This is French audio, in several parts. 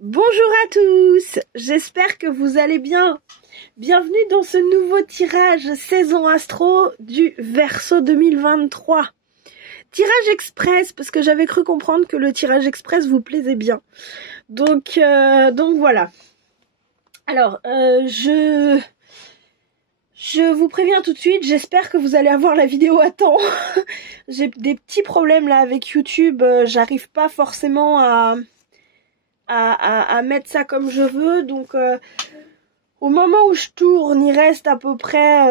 Bonjour à tous, j'espère que vous allez bien. Bienvenue dans ce nouveau tirage saison astro du Verseau 2023. Tirage express, parce que j'avais cru comprendre que le tirage express vous plaisait bien. Donc voilà. Alors, je vous préviens tout de suite, j'espère que vous allez avoir la vidéo à temps. J'ai des petits problèmes là avec YouTube, j'arrive pas forcément à mettre ça comme je veux, donc au moment où je tourne, il reste à peu près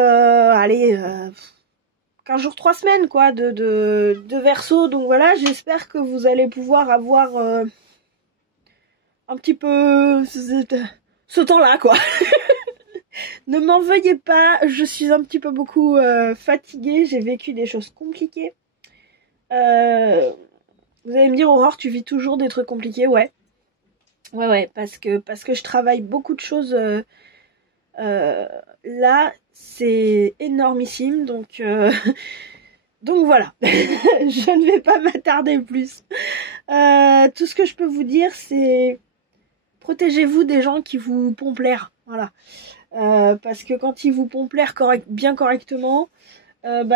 15 jours, 3 semaines quoi de Verseau, donc voilà, j'espère que vous allez pouvoir avoir un petit peu ce temps-là quoi. Ne m'en veuillez pas, je suis un petit peu beaucoup fatiguée, j'ai vécu des choses compliquées. Vous allez me dire, Aurore, tu vis toujours des trucs compliqués? Ouais, parce que je travaille beaucoup de choses là, c'est énormissime, donc voilà. Je ne vais pas m'attarder plus. Tout ce que je peux vous dire, c'est protégez-vous des gens qui vous pompent l'air, voilà. Parce que quand ils vous pompent l'air bien correctement,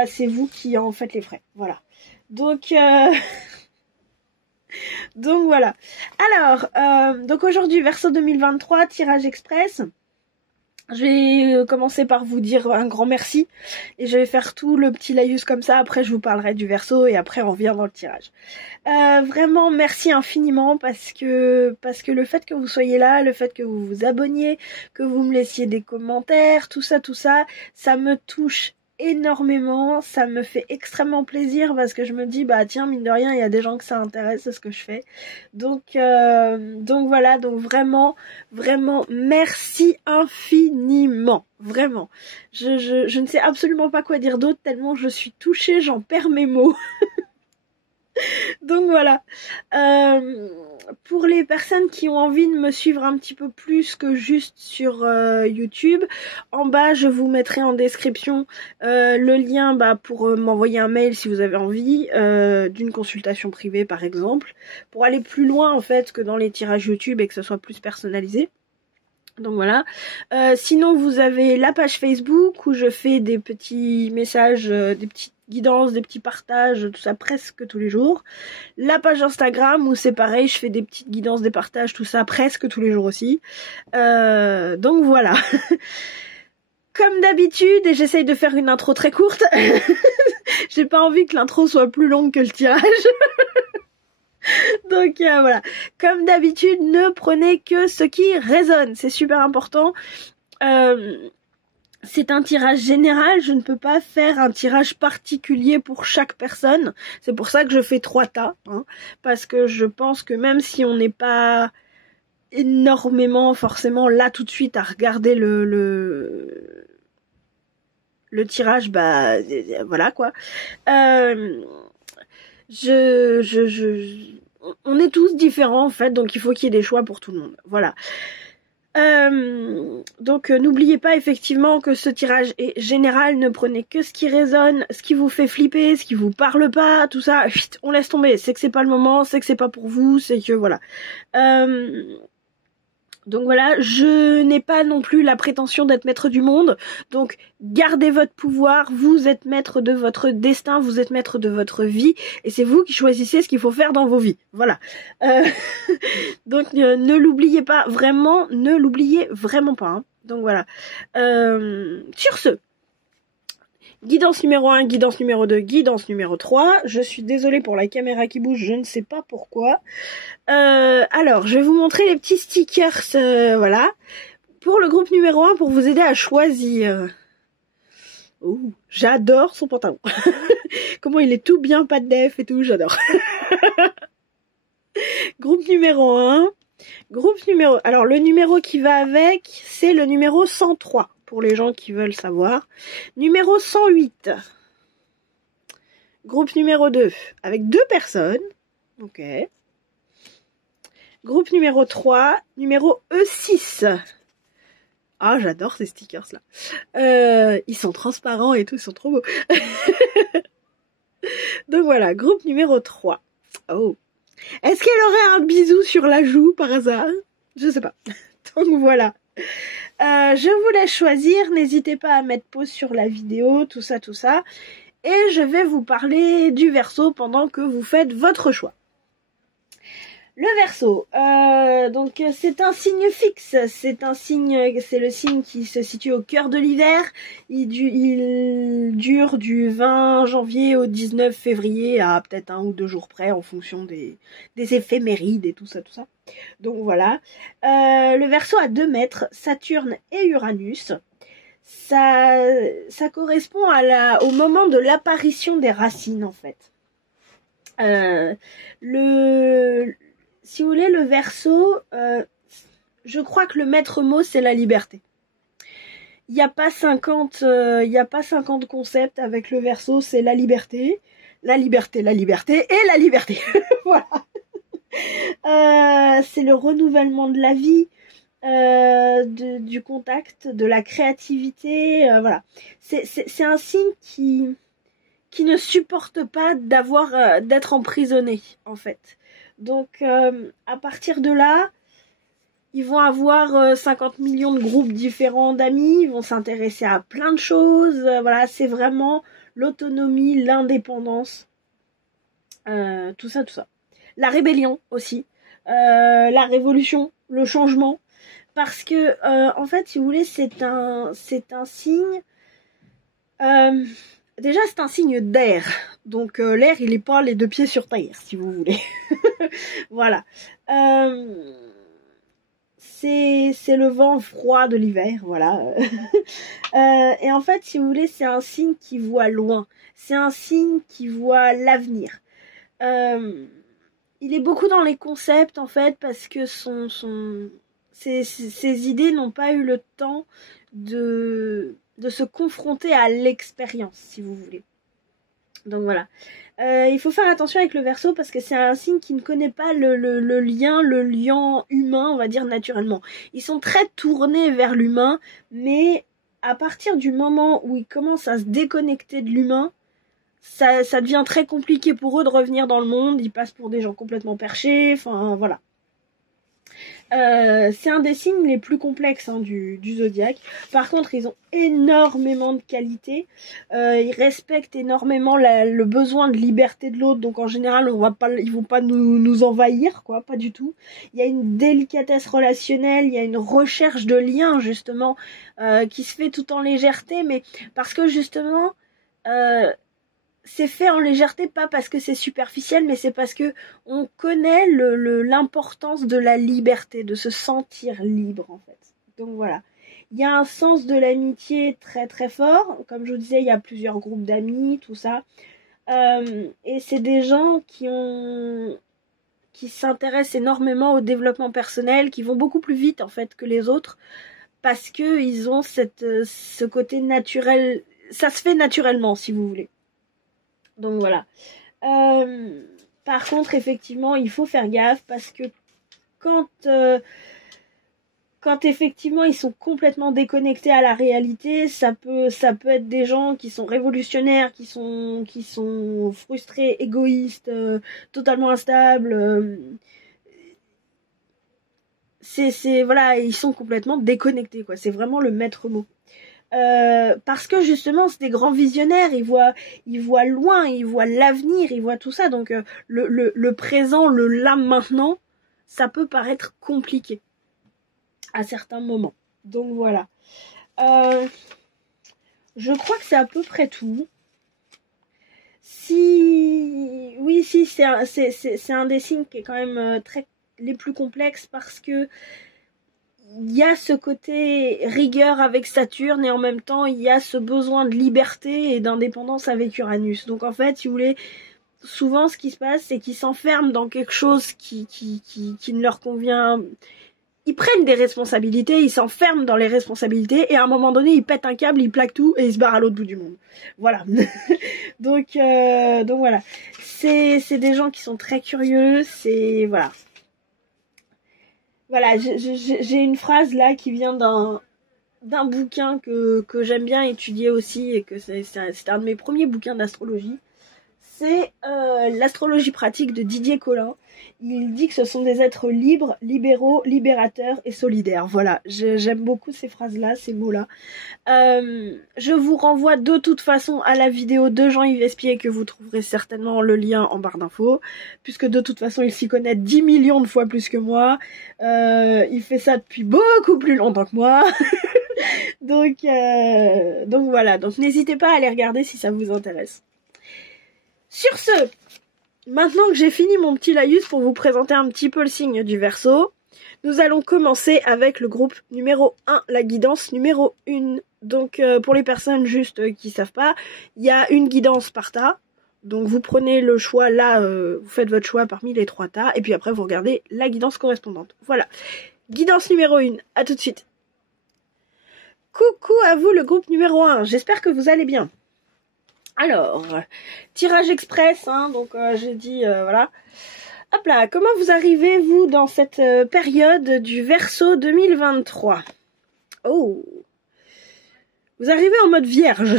c'est vous qui en faites les frais, voilà. Donc voilà. Alors, donc aujourd'hui, Verseau 2023, tirage express. Je vais commencer par vous dire un grand merci et je vais faire tout le petit laïus comme ça. Après, je vous parlerai du Verseau et après, on revient dans le tirage. Vraiment, merci infiniment parce que le fait que vous soyez là, le fait que vous vous abonniez, que vous me laissiez des commentaires, tout ça, ça me touche énormément, ça me fait extrêmement plaisir parce que je me dis tiens, mine de rien, il y a des gens que ça intéresse ce que je fais, donc voilà, donc vraiment merci infiniment, vraiment, je ne sais absolument pas quoi dire d'autre tellement je suis touchée, j'en perds mes mots. Donc voilà. Pour les personnes qui ont envie de me suivre un petit peu plus que juste sur YouTube, en bas je vous mettrai en description le lien pour m'envoyer un mail si vous avez envie d'une consultation privée par exemple, pour aller plus loin en fait que dans les tirages YouTube et que ce soit plus personnalisé. Donc voilà. Sinon vous avez la page Facebook où je fais des petits messages, des petites guidances, des petits partages, tout ça presque tous les jours. La page Instagram où c'est pareil, je fais des petites guidances, des partages, tout ça presque tous les jours aussi. Donc voilà. Comme d'habitude, et j'essaye de faire une intro très courte. J'ai pas envie que l'intro soit plus longue que le tirage. Donc voilà, comme d'habitude, ne prenez que ce qui résonne, c'est super important. C'est un tirage général, je ne peux pas faire un tirage particulier pour chaque personne. C'est pour ça que je fais 3 tas, parce que je pense que même si on n'est pas énormément forcément là tout de suite à regarder le tirage, voilà quoi. On est tous différents en fait, donc il faut qu'il y ait des choix pour tout le monde. Voilà. Donc n'oubliez pas effectivement que ce tirage est général, ne prenez que ce qui résonne, ce qui vous fait flipper, ce qui vous parle pas, tout ça, on laisse tomber, c'est que c'est pas le moment, c'est que c'est pas pour vous, c'est que voilà. Donc voilà, je n'ai pas non plus la prétention d'être maître du monde, donc gardez votre pouvoir, vous êtes maître de votre destin, vous êtes maître de votre vie, et c'est vous qui choisissez ce qu'il faut faire dans vos vies, voilà. Donc ne l'oubliez pas, vraiment, ne l'oubliez vraiment pas, donc voilà. Sur ce, guidance numéro 1, guidance numéro 2, guidance numéro 3. Je suis désolée pour la caméra qui bouge, je ne sais pas pourquoi. Alors, je vais vous montrer les petits stickers, voilà. Pour le groupe numéro 1, pour vous aider à choisir. Ouh, j'adore son pantalon. Comment il est tout bien, pas de def et tout, j'adore. Groupe numéro 1. Alors, le numéro qui va avec, c'est le numéro 103. Pour les gens qui veulent savoir. Numéro 108. Groupe numéro 2. Avec 2 personnes. Ok. Groupe numéro 3. Numéro E6. Ah, j'adore ces stickers là. Ils sont transparents et tout, ils sont trop beaux. Donc voilà, groupe numéro 3. Oh. Est-ce qu'elle aurait un bisou sur la joue par hasard? Je sais pas. Donc voilà. Je vous laisse choisir. N'hésitez pas à mettre pause sur la vidéo, tout ça, tout ça. Et je vais vous parler du Verseau pendant que vous faites votre choix. Le Verseau, donc c'est un signe fixe, c'est le signe qui se situe au cœur de l'hiver. Il dure du 20 janvier au 19 février à peut-être 1 ou 2 jours près en fonction des éphémérides et tout ça, tout ça. Donc voilà. Le Verseau a 2 maîtres, Saturne et Uranus. Ça correspond au moment de l'apparition des racines en fait. Si vous voulez, le Verseau, je crois que le maître mot, c'est la liberté. Il n'y a pas 50 concepts avec le Verseau, c'est la liberté, la liberté, la liberté et la liberté. Voilà. C'est le renouvellement de la vie, du contact, de la créativité, voilà. C'est un signe qui ne supporte pas d'être emprisonné, en fait. Donc, à partir de là, ils vont avoir 50 millions de groupes différents d'amis, ils vont s'intéresser à plein de choses. Voilà, c'est vraiment l'autonomie, l'indépendance, tout ça, tout ça. La rébellion aussi, la révolution, le changement. Parce que, en fait, si vous voulez, c'est un signe... déjà, c'est un signe d'air. Donc, l'air, il n'est pas les 2 pieds sur terre, si vous voulez. Voilà. C'est le vent froid de l'hiver, voilà. Et en fait, si vous voulez, c'est un signe qui voit loin. C'est un signe qui voit l'avenir. Il est beaucoup dans les concepts, en fait, parce que ses idées n'ont pas eu le temps de se confronter à l'expérience, si vous voulez. Donc voilà. Il faut faire attention avec le Verseau parce que c'est un signe qui ne connaît pas le lien humain, on va dire naturellement. Ils sont très tournés vers l'humain, mais à partir du moment où ils commencent à se déconnecter de l'humain, ça devient très compliqué pour eux de revenir dans le monde. Ils passent pour des gens complètement perchés, enfin voilà. C'est un des signes les plus complexes du zodiaque. Par contre, ils ont énormément de qualités. Ils respectent énormément le besoin de liberté de l'autre. Donc en général, ils vont pas nous envahir, quoi, pas du tout. Il y a une délicatesse relationnelle, il y a une recherche de liens justement qui se fait tout en légèreté, mais parce que justement c'est fait en légèreté, pas parce que c'est superficiel, mais c'est parce que on connaît l'importance de la liberté, de se sentir libre en fait. Donc voilà. Il y a un sens de l'amitié très très fort. Comme je vous disais, il y a plusieurs groupes d'amis, tout ça. Et c'est des gens qui s'intéressent énormément au développement personnel, qui vont beaucoup plus vite en fait que les autres, parce que ils ont ce côté naturel. Ça se fait naturellement, si vous voulez. Donc voilà. Par contre, effectivement, il faut faire gaffe parce que quand effectivement ils sont complètement déconnectés à la réalité, ça peut être des gens qui sont révolutionnaires, qui sont frustrés, égoïstes, totalement instables. Voilà, ils sont complètement déconnectés, quoi. C'est vraiment le maître mot. Parce que justement c'est des grands visionnaires, ils voient loin, ils voient l'avenir, ils voient tout ça, donc le présent, le là maintenant, ça peut paraître compliqué à certains moments. Donc voilà. Je crois que c'est à peu près tout. Oui, c'est un des signes qui est quand même les plus complexes parce que il y a ce côté rigueur avec Saturne et en même temps il y a ce besoin de liberté et d'indépendance avec Uranus. Donc en fait, si vous voulez, souvent ce qui se passe, c'est qu'ils s'enferment dans quelque chose qui ne leur convient. Ils prennent des responsabilités, ils s'enferment dans les responsabilités et à un moment donné, ils pètent un câble, ils plaquent tout et ils se barrent à l'autre bout du monde. Voilà. donc voilà. C'est des gens qui sont très curieux, c'est voilà. Voilà, j'ai une phrase là qui vient d'un bouquin que j'aime bien étudier aussi et que c'est un de mes premiers bouquins d'astrologie. c'est l'astrologie pratique de Didier Colin. Il dit que ce sont des êtres libres, libéraux, libérateurs et solidaires. Voilà, j'aime beaucoup ces phrases-là, ces mots-là. Je vous renvoie de toute façon à la vidéo de Jean-Yves Espier que vous trouverez certainement le lien en barre d'infos, puisque de toute façon il s'y connaît 10 millions de fois plus que moi. Il fait ça depuis beaucoup plus longtemps que moi. donc voilà, donc n'hésitez pas à aller regarder si ça vous intéresse. Sur ce, maintenant que j'ai fini mon petit laïus pour vous présenter un petit peu le signe du Verseau, nous allons commencer avec le groupe numéro 1, la guidance numéro 1. Donc pour les personnes juste qui savent pas, il y a une guidance par tas. Donc vous prenez le choix là, vous faites votre choix parmi les 3 tas, et puis après vous regardez la guidance correspondante. Voilà. Guidance numéro 1, à tout de suite. Coucou à vous le groupe numéro 1, j'espère que vous allez bien. Alors, tirage express, hein, donc j'ai dit, voilà. Hop là, comment vous arrivez, vous, dans cette période du Verseau 2023? Oh, vous arrivez en mode vierge.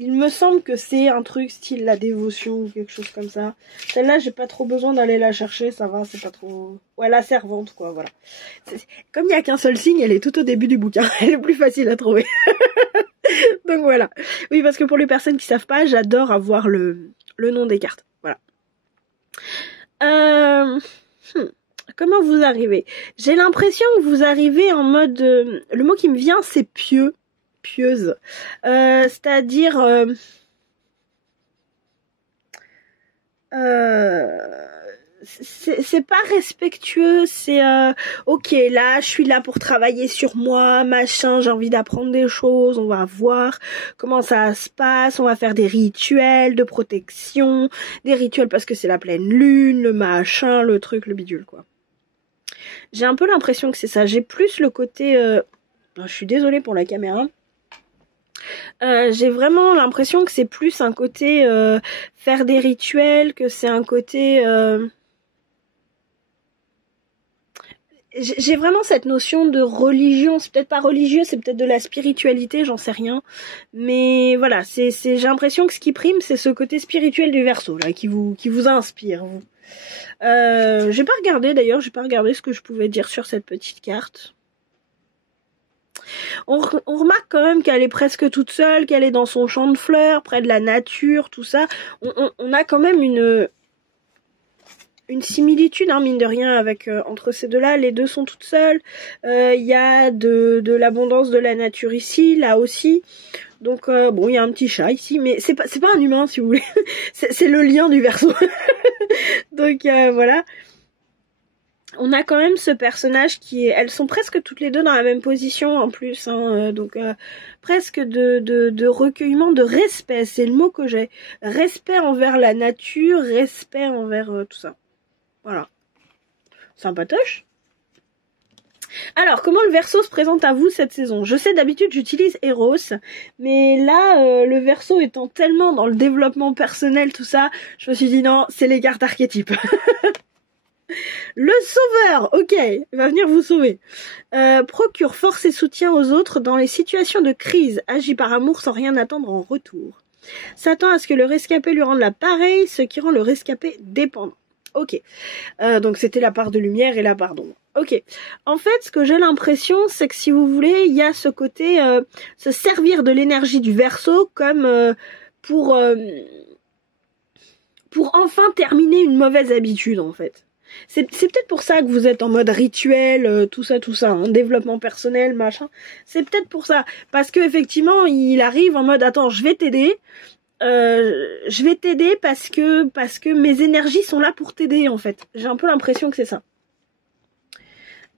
Il me semble que c'est un truc style la dévotion ou quelque chose comme ça. Celle-là, j'ai pas trop besoin d'aller la chercher, ça va, c'est pas trop... Ouais, la servante, quoi, voilà. Comme il n'y a qu'un seul signe, elle est tout au début du bouquin. Elle est plus facile à trouver. Donc voilà. Oui, parce que pour les personnes qui savent pas, j'adore avoir le nom des cartes. Voilà. Comment vous arrivez? J'ai l'impression que vous arrivez en mode... le mot qui me vient, c'est pieux. Pieuse. C'est-à-dire... c'est pas respectueux, c'est ok, là je suis là pour travailler sur moi, machin, j'ai envie d'apprendre des choses, on va voir comment ça se passe, on va faire des rituels de protection, des rituels parce que c'est la pleine lune, le machin, le truc, le bidule, quoi. J'ai un peu l'impression que c'est ça, j'ai plus le côté... je suis désolée pour la caméra. J'ai vraiment l'impression que c'est plus un côté faire des rituels, que c'est un côté... J'ai vraiment cette notion de religion, c'est peut-être pas religieux, c'est peut-être de la spiritualité, j'en sais rien. Mais voilà, j'ai l'impression que ce qui prime, c'est ce côté spirituel du Verseau, là, qui vous inspire, vous. J'ai pas regardé d'ailleurs, j'ai pas regardé ce que je pouvais dire sur cette petite carte. On remarque quand même qu'elle est presque toute seule, qu'elle est dans son champ de fleurs, près de la nature, tout ça. On a quand même une similitude, hein, mine de rien, avec entre ces deux-là. Les deux sont toutes seules. Il y a de l'abondance de la nature ici, là aussi. Donc bon, il y a un petit chat ici, mais c'est pas un humain, si vous voulez. c'est le lien du Verseau. Donc voilà. On a quand même ce personnage qui est... Elles sont presque toutes les deux dans la même position en plus, hein, donc presque de recueillement, de respect, c'est le mot que j'ai. Respect envers la nature, respect envers tout ça. Voilà. Sympatoche. Alors, comment le Verseau se présente à vous cette saison? Je sais, d'habitude j'utilise Eros, mais là, le Verseau étant tellement dans le développement personnel, tout ça, je me suis dit non, c'est les cartes archétypes. Le sauveur, ok, il va venir vous sauver. Procure force et soutien aux autres dans les situations de crise. Agit par amour sans rien attendre en retour. S'attend à ce que le rescapé lui rende la pareille, ce qui rend le rescapé dépendant. Ok, donc c'était la part de lumière et la part d'ombre. Ok, en fait, ce que j'ai l'impression, c'est que si vous voulez, il y a ce côté, se servir de l'énergie du Verseau comme pour enfin terminer une mauvaise habitude, en fait. C'est peut-être pour ça que vous êtes en mode rituel, tout ça, hein, développement personnel, machin. C'est peut-être pour ça. Parce que effectivement, il arrive en mode, attends, je vais t'aider. Je vais t'aider parce que mes énergies sont là pour t'aider, en fait. J'ai un peu l'impression que c'est ça.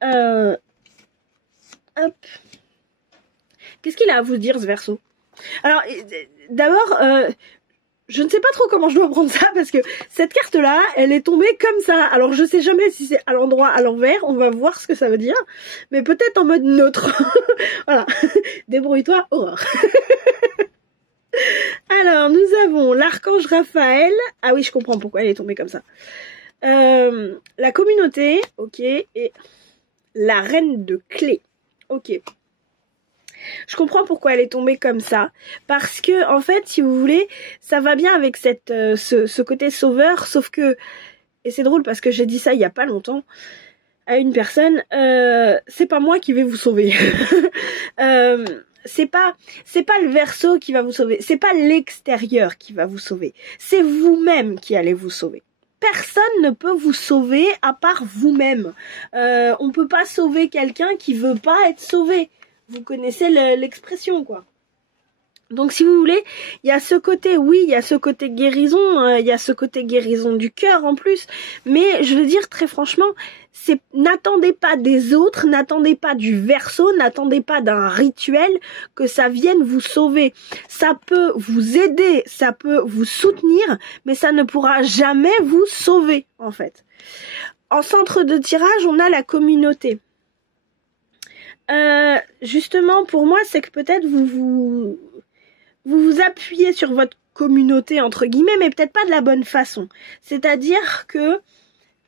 Hop. Qu'est-ce qu'il a à vous dire, ce Verseau? Alors, d'abord... je ne sais pas trop comment je dois prendre ça parce que cette carte-là, elle est tombée comme ça. Alors je sais jamais si c'est à l'endroit, à l'envers. On va voir ce que ça veut dire. Mais peut-être en mode neutre. Voilà. Débrouille-toi, Aurore. Alors, nous avons l'archange Raphaël. Ah oui, je comprends pourquoi elle est tombée comme ça. La communauté, ok. Et la reine de clé, ok. Je comprends pourquoi elle est tombée comme ça, parce que en fait, si vous voulez, ça va bien avec ce côté sauveur, sauf que, et c'est drôle parce que j'ai dit ça il y a pas longtemps à une personne, c'est pas moi qui vais vous sauver. C'est pas le Verseau qui va vous sauver, c'est pas l'extérieur qui va vous sauver, c'est vous-même qui allez vous sauver. Personne ne peut vous sauver à part vous-même. On peut pas sauver quelqu'un qui veut pas être sauvé. Vous connaissez l'expression, quoi. Donc si vous voulez, il y a ce côté, oui, il y a ce côté guérison, il y a ce côté guérison du cœur en plus, mais je veux dire très franchement, n'attendez pas des autres, n'attendez pas du Verseau, n'attendez pas d'un rituel que ça vienne vous sauver. Ça peut vous aider, ça peut vous soutenir, mais ça ne pourra jamais vous sauver en fait. En centre de tirage, on a la communauté. Justement, pour moi, c'est que peut-être vous vous appuyez sur votre communauté, entre guillemets, mais peut-être pas de la bonne façon. C'est-à-dire que,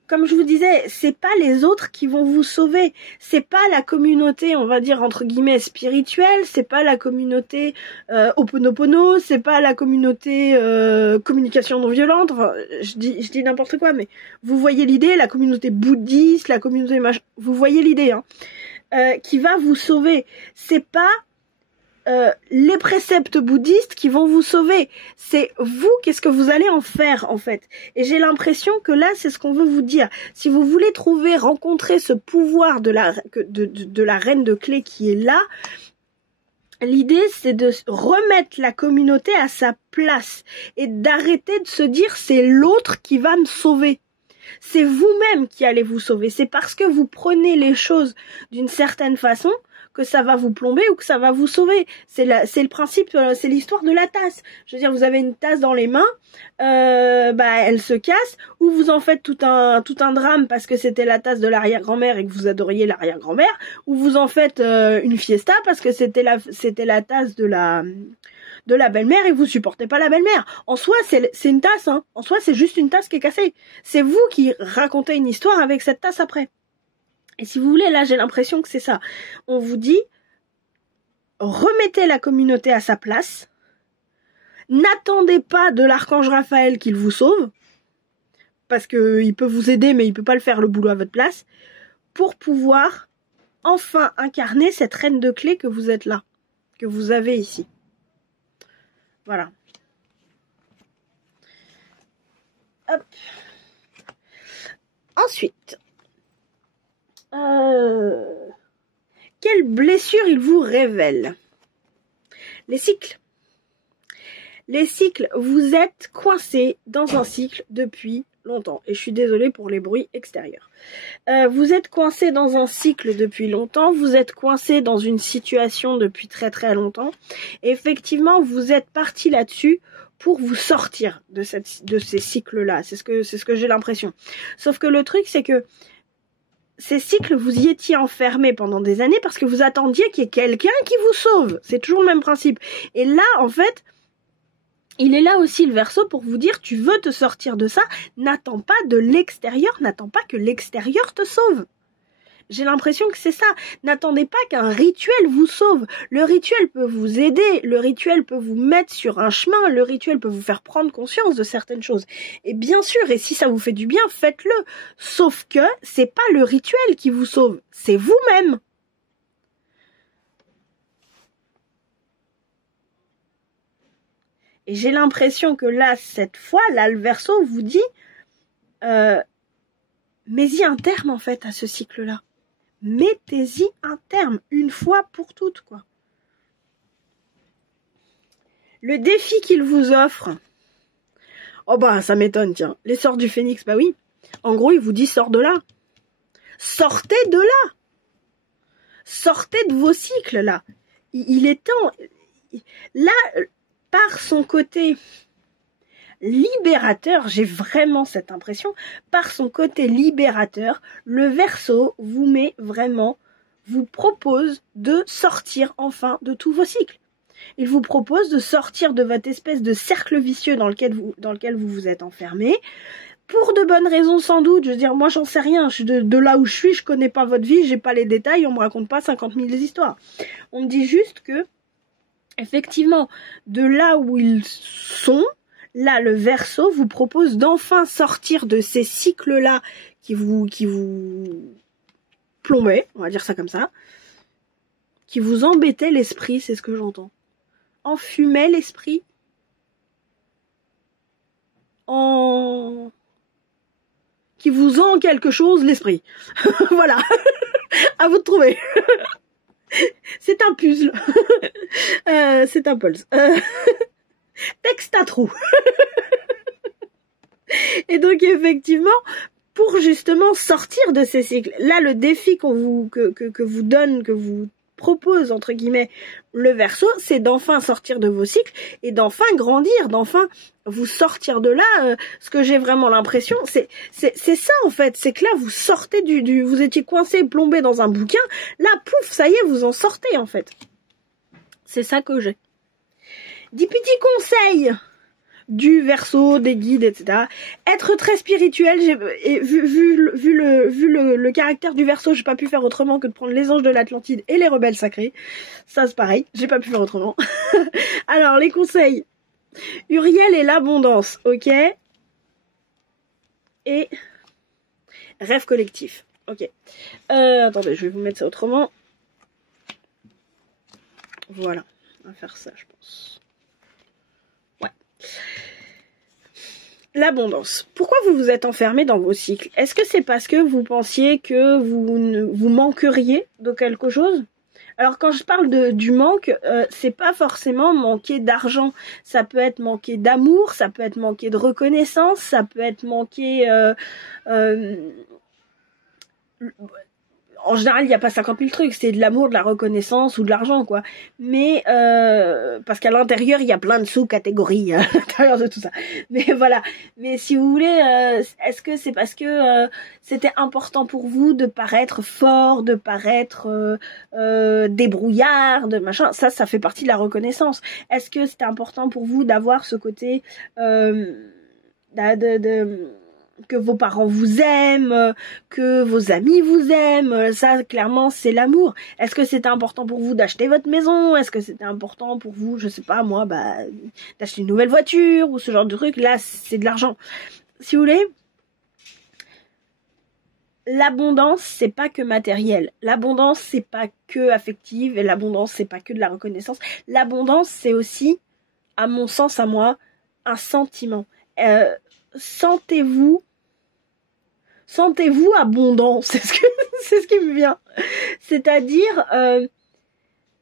comme je vous disais, c'est pas les autres qui vont vous sauver. C'est pas la communauté, on va dire, entre guillemets, spirituelle. C'est pas la communauté Ho'oponopono. C'est pas la communauté communication non violente. Enfin, je dis n'importe quoi, mais vous voyez l'idée. La communauté bouddhiste, la communauté machin. Vous voyez l'idée, hein. Qui va vous sauver. C'est pas les préceptes bouddhistes qui vont vous sauver. C'est vous, qu'est-ce que vous allez en faire en fait. Et j'ai l'impression que là, c'est ce qu'on veut vous dire. Si vous voulez rencontrer ce pouvoir de la reine de clés qui est là, l'idée c'est de remettre la communauté à sa place et d'arrêter de se dire c'est l'autre qui va me sauver. C'est vous-même qui allez vous sauver. C'est parce que vous prenez les choses d'une certaine façon que ça va vous plomber ou que ça va vous sauver. C'est le principe, c'est l'histoire de la tasse. Je veux dire, vous avez une tasse dans les mains, elle se casse, ou vous en faites tout un drame parce que c'était la tasse de l'arrière-grand-mère et que vous adoriez l'arrière-grand-mère, ou vous en faites une fiesta parce que c'était la tasse de la belle-mère et vous supportez pas la belle-mère. En soi, c'est une tasse, hein. En soi, c'est juste une tasse qui est cassée. C'est vous qui racontez une histoire avec cette tasse après. Et si vous voulez, là, j'ai l'impression que c'est ça. On vous dit, remettez la communauté à sa place. N'attendez pas de l'archange Raphaël qu'il vous sauve. Parce qu'il peut vous aider, mais il peut pas le faire le boulot à votre place. Pour pouvoir enfin incarner cette reine de clés que vous êtes là. Que vous avez ici. Voilà. Hop. Ensuite. Quelle blessure il vous révèle? Les cycles. Les cycles, vous êtes coincé dans un cycle depuis longtemps. Et je suis désolée pour les bruits extérieurs. Vous êtes coincé dans un cycle depuis longtemps. Vous êtes coincé dans une situation depuis très très longtemps. Et effectivement, vous êtes parti là-dessus pour vous sortir de ces cycles-là. C'est ce que j'ai l'impression. Sauf que le truc, c'est que ces cycles, vous y étiez enfermés pendant des années parce que vous attendiez qu'il y ait quelqu'un qui vous sauve. C'est toujours le même principe. Et là, en fait, il est là aussi le Verseau pour vous dire, tu veux te sortir de ça, n'attends pas de l'extérieur, n'attends pas que l'extérieur te sauve. J'ai l'impression que c'est ça. N'attendez pas qu'un rituel vous sauve. Le rituel peut vous aider, le rituel peut vous mettre sur un chemin, le rituel peut vous faire prendre conscience de certaines choses. Et bien sûr, et si ça vous fait du bien, faites-le. Sauf que c'est pas le rituel qui vous sauve, c'est vous-même. Et j'ai l'impression que là, cette fois, là, le Verseau vous dit, mets-y un terme en fait à ce cycle-là. Mettez-y un terme, une fois pour toutes, quoi. Le défi qu'il vous offre, oh bah ça m'étonne, tiens. Les sorts du phénix, bah oui. En gros, il vous dit, sors de là. Sortez de là. Sortez de vos cycles, là. Il est temps. Là, par son côté libérateur, j'ai vraiment cette impression, par son côté libérateur, le Verseau vous propose de sortir enfin de tous vos cycles. Il vous propose de sortir de votre espèce de cercle vicieux dans lequel vous vous êtes enfermé pour de bonnes raisons sans doute. Je veux dire, moi j'en sais rien, je suis de là où je suis, je connais pas votre vie, j'ai pas les détails, on me raconte pas 50 000 histoires. On me dit juste que, effectivement, de là où ils sont, là le Verseau vous propose d'enfin sortir de ces cycles-là qui vous plombaient, on va dire ça comme ça, qui vous embêtaient l'esprit, c'est ce que j'entends. Enfumaient l'esprit, qui vous ont quelque chose l'esprit. Voilà. À vous de trouver. C'est un puzzle. C'est un puzzle. Texte à trous. Et donc effectivement, pour justement sortir de ces cycles, là le défi que vous donne, que vous propose entre guillemets le Verseau, c'est d'enfin sortir de vos cycles et d'enfin grandir, d'enfin vous sortir de là. Ce que j'ai vraiment l'impression, c'est ça en fait, c'est que là vous sortez vous étiez coincé, plombé dans un bouquin, là pouf, ça y est, vous en sortez en fait. C'est ça que j'ai. 10 petits conseils du Verseau, des guides, etc. Être très spirituel, et vu le caractère du Verseau, j'ai pas pu faire autrement que de prendre les anges de l'Atlantide et les rebelles sacrés. Ça c'est pareil, j'ai pas pu faire autrement. Alors les conseils. Uriel et l'abondance, ok. Et rêve collectif, ok. Attendez, je vais vous mettre ça autrement. Voilà, on va faire ça je pense. Ouais. L'abondance. Pourquoi vous vous êtes enfermé dans vos cycles? Est-ce que c'est parce que vous pensiez que vous manqueriez de quelque chose? Alors quand je parle du manque, c'est pas forcément manquer d'argent. Ça peut être manquer d'amour, ça peut être manquer de reconnaissance, ça peut être manquer... en général, il n'y a pas 50 000 trucs, c'est de l'amour, de la reconnaissance ou de l'argent, quoi. Mais, parce qu'à l'intérieur, il y a plein de sous-catégories à l'intérieur de tout ça. Mais voilà. Mais si vous voulez, est-ce que c'est parce que c'était important pour vous de paraître fort, de paraître débrouillard, de machin? Ça fait partie de la reconnaissance. Est-ce que c'était important pour vous d'avoir ce côté que vos parents vous aiment, que vos amis vous aiment, ça clairement c'est l'amour. Est-ce que c'était important pour vous d'acheter votre maison? Est-ce que c'était important pour vous, je sais pas moi, d'acheter une nouvelle voiture ou ce genre de truc? Là c'est de l'argent. Si vous voulez, l'abondance c'est pas que matériel, l'abondance c'est pas que affective, et l'abondance c'est pas que de la reconnaissance. L'abondance c'est aussi, à mon sens à moi, un sentiment. Sentez-vous abondant, c'est ce qui me vient. C'est-à-dire,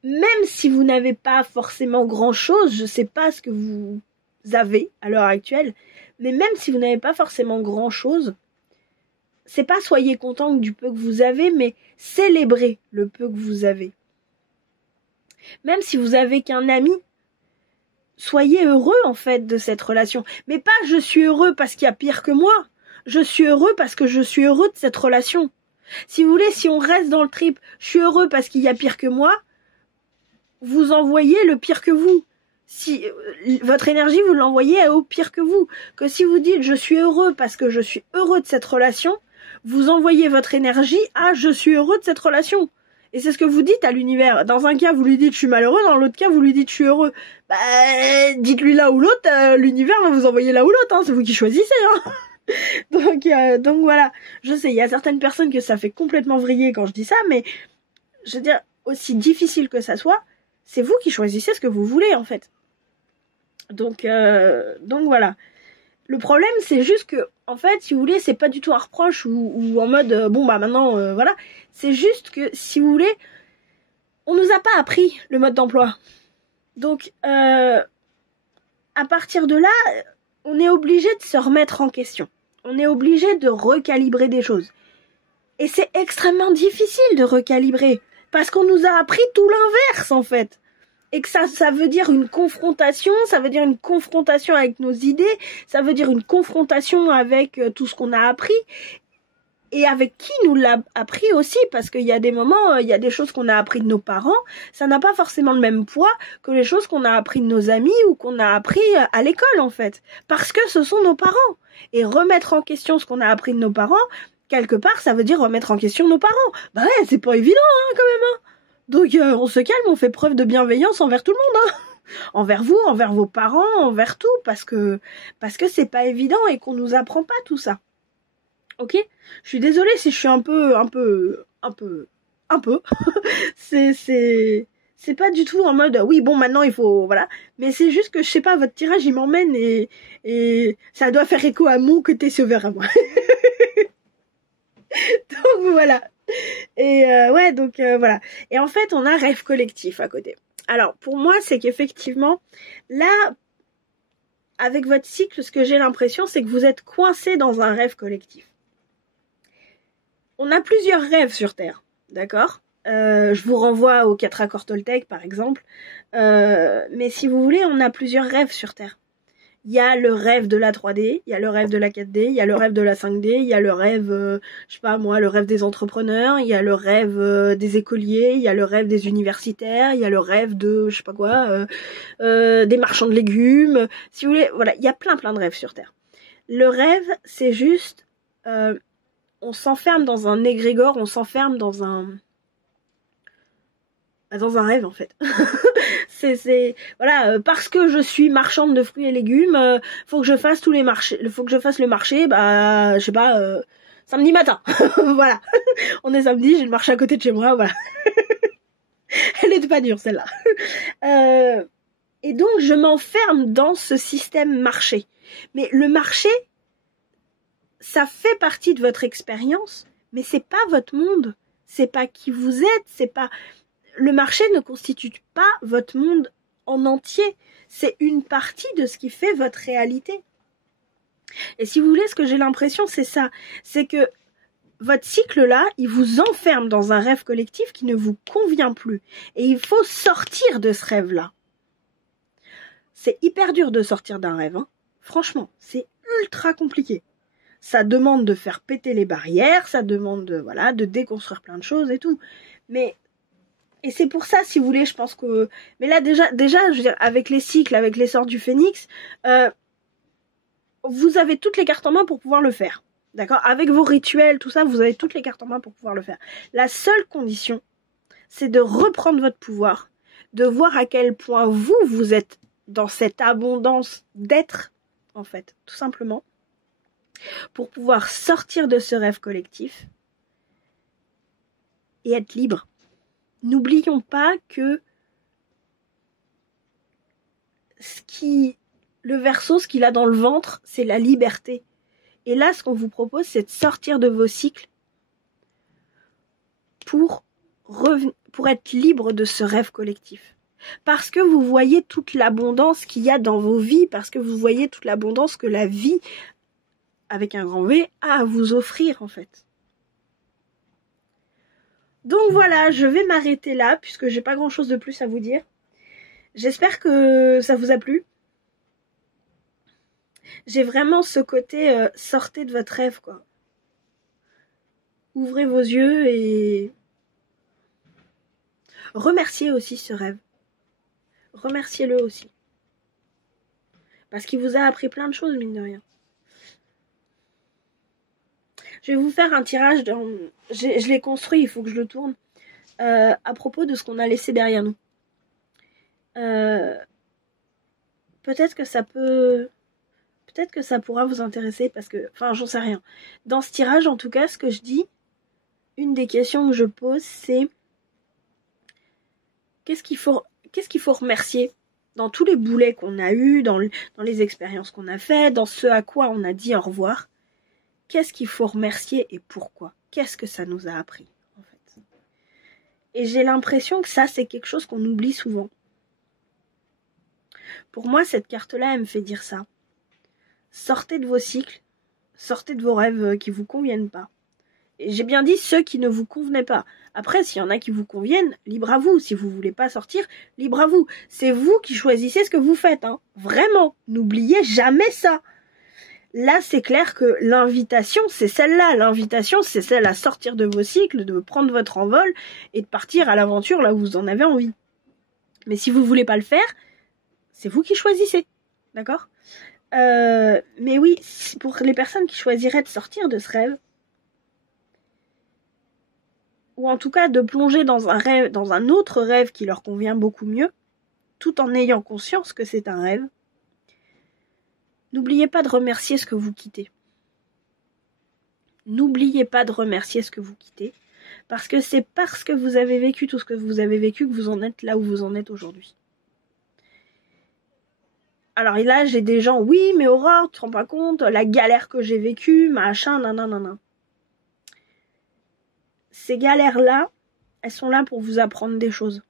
même si vous n'avez pas forcément grand-chose, je sais pas ce que vous avez à l'heure actuelle, mais même si vous n'avez pas forcément grand-chose, c'est pas soyez content du peu que vous avez, mais célébrez le peu que vous avez. Même si vous avez qu'un ami, soyez heureux en fait de cette relation. Mais pas je suis heureux parce qu'il y a pire que moi. Je suis heureux parce que je suis heureux de cette relation. Si vous voulez, si on reste dans le trip, je suis heureux parce qu'il y a pire que moi, vous envoyez le pire que vous. Si votre énergie, vous l'envoyez au pire que vous. Que si vous dites je suis heureux parce que je suis heureux de cette relation, vous envoyez votre énergie à je suis heureux de cette relation. Et c'est ce que vous dites à l'univers. Dans un cas, vous lui dites je suis malheureux, dans l'autre cas, vous lui dites je suis heureux. Dites-lui l'un ou l'autre, l'univers va vous envoyer l'un ou l'autre, hein, c'est vous qui choisissez. Hein. Donc voilà. Je sais, il y a certaines personnes que ça fait complètement vriller quand je dis ça, mais je veux dire, aussi difficile que ça soit, c'est vous qui choisissez ce que vous voulez en fait. Donc voilà. Le problème, c'est juste que, en fait, si vous voulez, c'est pas du tout un reproche ou en mode, maintenant, voilà. C'est juste que, si vous voulez, on nous a pas appris le mode d'emploi. Donc, à partir de là, on est obligé de se remettre en question. On est obligé de recalibrer des choses. Et c'est extrêmement difficile de recalibrer. Parce qu'on nous a appris tout l'inverse, en fait. Et que ça veut dire une confrontation, ça veut dire une confrontation avec nos idées, ça veut dire une confrontation avec tout ce qu'on a appris. et avec qui nous l'a appris aussi, parce qu'il y a des moments, il y a des choses qu'on a appris de nos parents, ça n'a pas forcément le même poids que les choses qu'on a appris de nos amis ou qu'on a appris à l'école en fait, parce que ce sont nos parents. Et remettre en question ce qu'on a appris de nos parents, quelque part, ça veut dire remettre en question nos parents. Bah ouais, c'est pas évident quand même. Donc on se calme, on fait preuve de bienveillance envers tout le monde. Envers vous, envers vos parents, envers tout, parce que c'est pas évident et qu'on nous apprend pas tout ça. Ok, je suis désolée si je suis un peu, c'est pas du tout en mode, oui, bon, maintenant il faut, voilà. Mais c'est juste que, je sais pas, votre tirage, il m'emmène et ça doit faire écho à mon côté sauveur à moi. Donc voilà. Et ouais, donc voilà. Et en fait, on a rêve collectif à côté. Alors, pour moi, c'est qu'effectivement, là, avec votre cycle, ce que j'ai l'impression, c'est que vous êtes coincé dans un rêve collectif. On a plusieurs rêves sur Terre, d'accord ? Je vous renvoie aux 4 accords Toltec, par exemple. Mais si vous voulez, on a plusieurs rêves sur Terre. Il y a le rêve de la 3D, il y a le rêve de la 4D, il y a le rêve de la 5D, il y a le rêve, je sais pas moi, le rêve des entrepreneurs, il y a le rêve des écoliers, il y a le rêve des universitaires, il y a le rêve de, je sais pas quoi, des marchands de légumes. Si vous voulez, voilà, il y a plein de rêves sur Terre. Le rêve, c'est juste, on s'enferme dans un égrégore, on s'enferme dans un rêve en fait. c'est voilà, parce que je suis marchande de fruits et légumes, faut que je fasse tous les marchés, faut que je fasse le marché, bah je sais pas, samedi matin. Voilà. On est samedi, j'ai le marché à côté de chez moi, voilà. Elle est pas dure celle-là. Et donc je m'enferme dans ce système marché. Mais le marché, ça fait partie de votre expérience, mais c'est pas votre monde. C'est pas qui vous êtes, c'est pas... Le marché ne constitue pas votre monde en entier. C'est une partie de ce qui fait votre réalité. Et si vous voulez, ce que j'ai l'impression, c'est ça. C'est que votre cycle-là, il vous enferme dans un rêve collectif qui ne vous convient plus. Et il faut sortir de ce rêve-là. C'est hyper dur de sortir d'un rêve, hein. Franchement, c'est ultra compliqué. Ça demande de faire péter les barrières, ça demande de, voilà, de déconstruire plein de choses et tout. Mais... Et c'est pour ça, si vous voulez, je pense que... Mais là, déjà, je veux dire, avec les cycles, avec l'essor du phénix, vous avez toutes les cartes en main pour pouvoir le faire. D'accord ? Avec vos rituels, tout ça, vous avez toutes les cartes en main pour pouvoir le faire. La seule condition, c'est de reprendre votre pouvoir, de voir à quel point vous êtes dans cette abondance d'être, en fait, tout simplement, pour pouvoir sortir de ce rêve collectif et être libre. N'oublions pas que le Verseau, ce qu'il a dans le ventre, c'est la liberté. Et là, ce qu'on vous propose, c'est de sortir de vos cycles pour être libre de ce rêve collectif. Parce que vous voyez toute l'abondance qu'il y a dans vos vies, parce que vous voyez toute l'abondance que la vie, avec un grand V, a à vous offrir, en fait. Donc voilà, je vais m'arrêter là, puisque j'ai pas grand chose de plus à vous dire. J'espère que ça vous a plu. J'ai vraiment ce côté, sortez de votre rêve, quoi. Ouvrez vos yeux et remerciez aussi ce rêve. Remerciez-le aussi. Parce qu'il vous a appris plein de choses, mine de rien. Je vais vous faire un tirage, je l'ai construit, il faut que je le tourne, à propos de ce qu'on a laissé derrière nous. Peut-être que ça pourra vous intéresser, parce que, enfin, j'en sais rien. Dans ce tirage, en tout cas, ce que je dis, une des questions que je pose, c'est qu'est-ce qu'il faut remercier dans tous les boulets qu'on a eus, dans les expériences qu'on a faites, dans ce à quoi on a dit au revoir. Qu'est-ce qu'il faut remercier et pourquoi ? Qu'est-ce que ça nous a appris, en fait ? Et j'ai l'impression que ça, c'est quelque chose qu'on oublie souvent. Pour moi, cette carte-là, elle me fait dire ça. Sortez de vos cycles, sortez de vos rêves qui vous conviennent pas. Et j'ai bien dit ceux qui ne vous convenaient pas. Après, s'il y en a qui vous conviennent, libre à vous. Si vous voulez pas sortir, libre à vous. C'est vous qui choisissez ce que vous faites, hein. Vraiment, n'oubliez jamais ça. Là, c'est clair que l'invitation, c'est celle-là. L'invitation, c'est celle à sortir de vos cycles, de prendre votre envol et de partir à l'aventure là où vous en avez envie. Mais si vous voulez pas le faire, c'est vous qui choisissez. D'accord ? Mais oui, pour les personnes qui choisiraient de sortir de ce rêve, ou en tout cas de plonger dans un rêve, dans un autre rêve qui leur convient beaucoup mieux, tout en ayant conscience que c'est un rêve, n'oubliez pas de remercier ce que vous quittez. N'oubliez pas de remercier ce que vous quittez, parce que c'est parce que vous avez vécu tout ce que vous avez vécu que vous en êtes là où vous en êtes aujourd'hui. Alors là, j'ai des gens, oui, mais Aurore, tu te rends pas compte, la galère que j'ai vécue, machin, nanana. Ces galères-là, elles sont là pour vous apprendre des choses.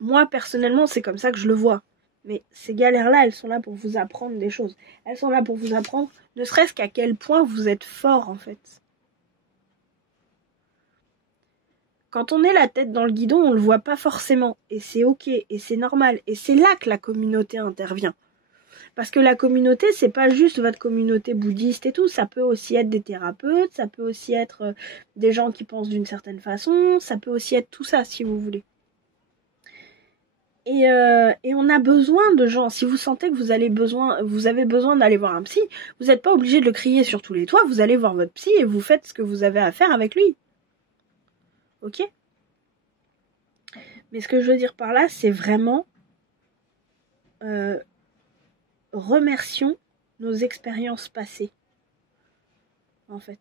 Moi, personnellement, c'est comme ça que je le vois. Mais ces galères-là, elles sont là pour vous apprendre des choses. Elles sont là pour vous apprendre, ne serait-ce qu'à quel point vous êtes fort, en fait. Quand on est la tête dans le guidon, on le voit pas forcément. Et c'est ok, et c'est normal. Et c'est là que la communauté intervient. Parce que la communauté, c'est pas juste votre communauté bouddhiste et tout. Ça peut aussi être des thérapeutes, ça peut aussi être des gens qui pensent d'une certaine façon. Ça peut aussi être tout ça, si vous voulez. Et on a besoin de gens. Si vous sentez que vous avez besoin d'aller voir un psy, vous n'êtes pas obligé de le crier sur tous les toits. Vous allez voir votre psy et vous faites ce que vous avez à faire avec lui. Ok ? Mais ce que je veux dire par là, c'est vraiment remercions nos expériences passées. En fait.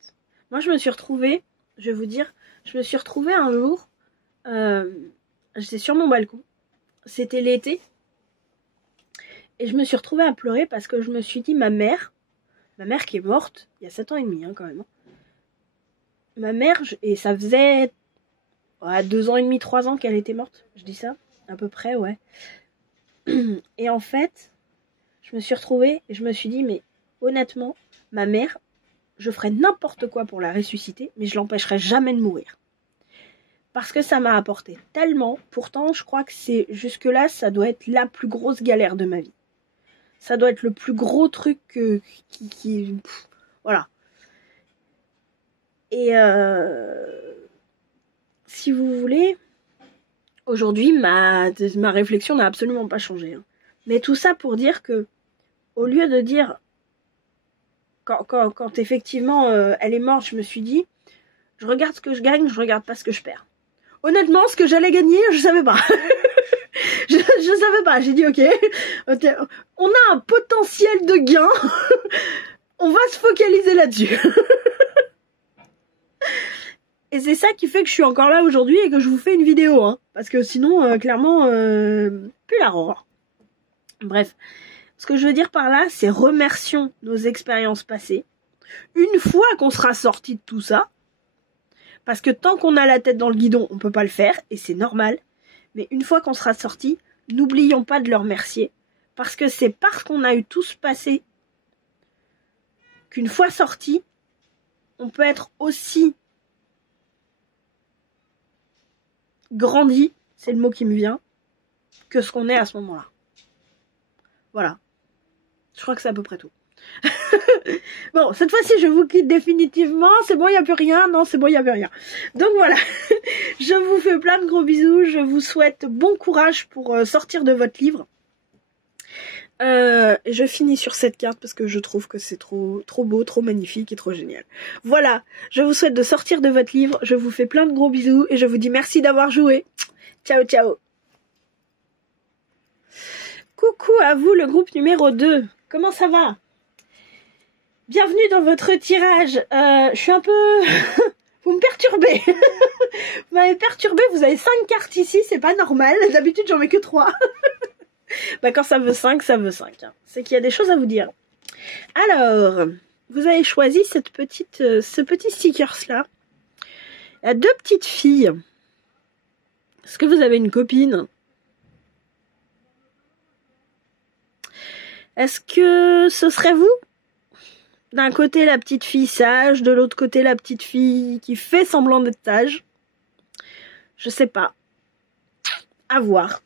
Moi, je me suis retrouvée, je vais vous dire, je me suis retrouvée un jour, j'étais sur mon balcon, c'était l'été, et je me suis retrouvée à pleurer parce que je me suis dit, ma mère qui est morte, il y a 7 ans et demi quand même, ma mère, et ça faisait 2 ans et demi, 3 ans qu'elle était morte, je dis ça, à peu près, ouais. Et en fait, je me suis retrouvée et je me suis dit, mais honnêtement, ma mère, je ferais n'importe quoi pour la ressusciter, mais je l'empêcherai jamais de mourir. Parce que ça m'a apporté tellement, pourtant je crois que c'est jusque-là, ça doit être la plus grosse galère de ma vie. Ça doit être le plus gros truc voilà. Et si vous voulez, aujourd'hui, ma réflexion n'a absolument pas changé. Mais tout ça pour dire que, au lieu de dire, quand effectivement elle est morte, je me suis dit, je regarde ce que je gagne, je regarde pas ce que je perds. Honnêtement, ce que j'allais gagner, je savais pas. je savais pas, j'ai dit ok, on a un potentiel de gain, on va se focaliser là-dessus. Et c'est ça qui fait que je suis encore là aujourd'hui et que je vous fais une vidéo, parce que sinon, clairement, plus l'aurore. Bref, ce que je veux dire par là, c'est remercions nos expériences passées. Une fois qu'on sera sorti de tout ça, parce que tant qu'on a la tête dans le guidon, on peut pas le faire, et c'est normal. Mais une fois qu'on sera sorti, n'oublions pas de le remercier. Parce que c'est parce qu'on a eu tout ce passé qu'une fois sorti, on peut être aussi grandi, c'est le mot qui me vient, que ce qu'on est à ce moment-là. Voilà. Je crois que c'est à peu près tout. Bon, cette fois-ci, je vous quitte définitivement. C'est bon, il n'y a plus rien. Non, c'est bon, il n'y a plus rien. Donc voilà. Je vous fais plein de gros bisous. Je vous souhaite bon courage pour sortir de votre livre. Je finis sur cette carte parce que je trouve que c'est trop beau, trop magnifique et trop génial. Voilà. Je vous souhaite de sortir de votre livre. Je vous fais plein de gros bisous et je vous dis merci d'avoir joué. Ciao, ciao. Coucou à vous, le groupe numéro 2. Comment ça va ? Bienvenue dans votre tirage. Je suis un peu... Vous me perturbez. Vous m'avez perturbé, vous avez 5 cartes ici, c'est pas normal. D'habitude, j'en mets que 3. Bah, quand ça veut 5, ça veut 5. C'est qu'il y a des choses à vous dire. Alors, vous avez choisi ce petit stickers-là. Il y a 2 petites filles. Est-ce que vous avez une copine ? Est-ce que ce serait vous ? D'un côté, la petite fille sage, de l'autre côté, la petite fille qui fait semblant d'être sage. Je sais pas. À voir.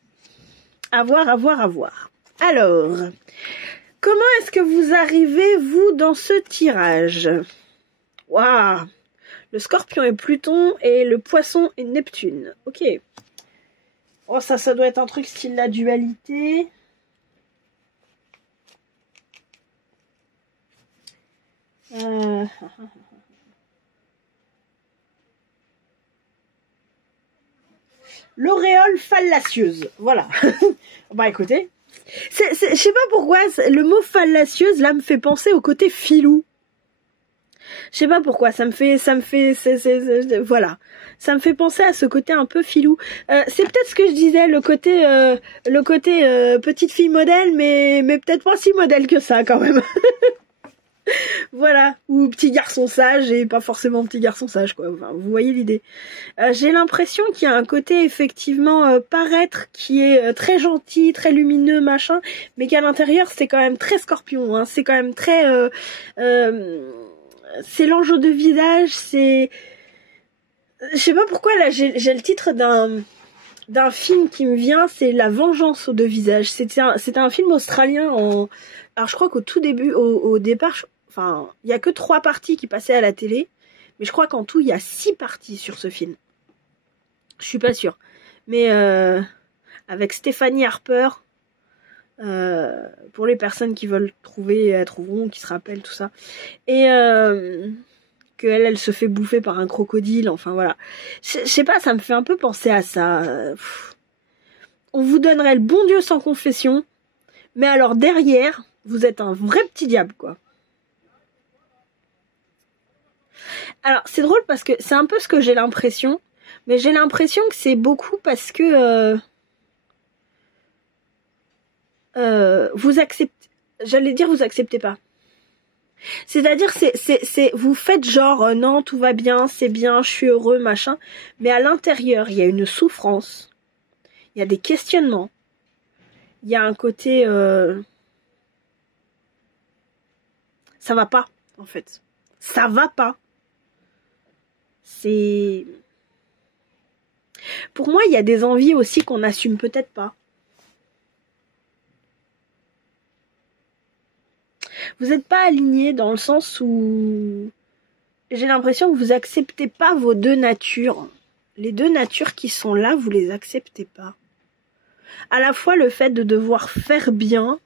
À voir. Alors, Comment est-ce que vous arrivez, vous, dans ce tirage? Waouh! Le Scorpion est Pluton et le Poisson est Neptune. Ok. Oh, ça doit être un truc style la dualité. L'auréole fallacieuse. Voilà. Bah écoutez. Je sais pas pourquoi, le mot fallacieuse, là, me fait penser au côté filou. Je sais pas pourquoi, voilà. Ça me fait penser à ce côté un peu filou. C'est peut-être ce que je disais, le côté petite fille modèle, mais peut-être pas si modèle que ça, quand même. Voilà, ou petit garçon sage et pas forcément petit garçon sage, quoi. Enfin, vous voyez l'idée. J'ai l'impression qu'il y a un côté effectivement paraître qui est très gentil, très lumineux, machin, mais qu'à l'intérieur c'est quand même très Scorpion. Hein. C'est quand même très, c'est l'enjeu de visage. C'est, je sais pas pourquoi là j'ai le titre d'un film qui me vient, c'est La Vengeance aux deux visages. C'était un film australien alors je crois qu'au tout début, au départ, enfin, il y a que 3 parties qui passaient à la télé, mais je crois qu'en tout, il y a 6 parties sur ce film. Je suis pas sûre. Mais avec Stéphanie Harper, pour les personnes qui veulent trouver, elles trouveront, qui se rappellent, tout ça. Et qu'elle, elle se fait bouffer par un crocodile, enfin voilà. Je sais pas, ça me fait un peu penser à ça. On vous donnerait le bon Dieu sans confession, mais alors derrière, vous êtes un vrai petit diable, quoi. Alors, c'est drôle parce que c'est un peu ce que j'ai l'impression, mais j'ai l'impression que c'est beaucoup parce que vous acceptez, j'allais dire vous acceptez pas. C'est-à-dire, vous faites genre, non, tout va bien, c'est bien, je suis heureux, machin, mais à l'intérieur, il y a une souffrance, il y a des questionnements, il y a un côté, ça va pas, en fait. Ça va pas. C'est... Pour moi, il y a des envies aussi qu'on n'assume peut-être pas. Vous n'êtes pas aligné dans le sens où j'ai l'impression que vous acceptez pas vos deux natures. Les deux natures qui sont là, vous les acceptez pas. À la fois le fait de devoir faire bien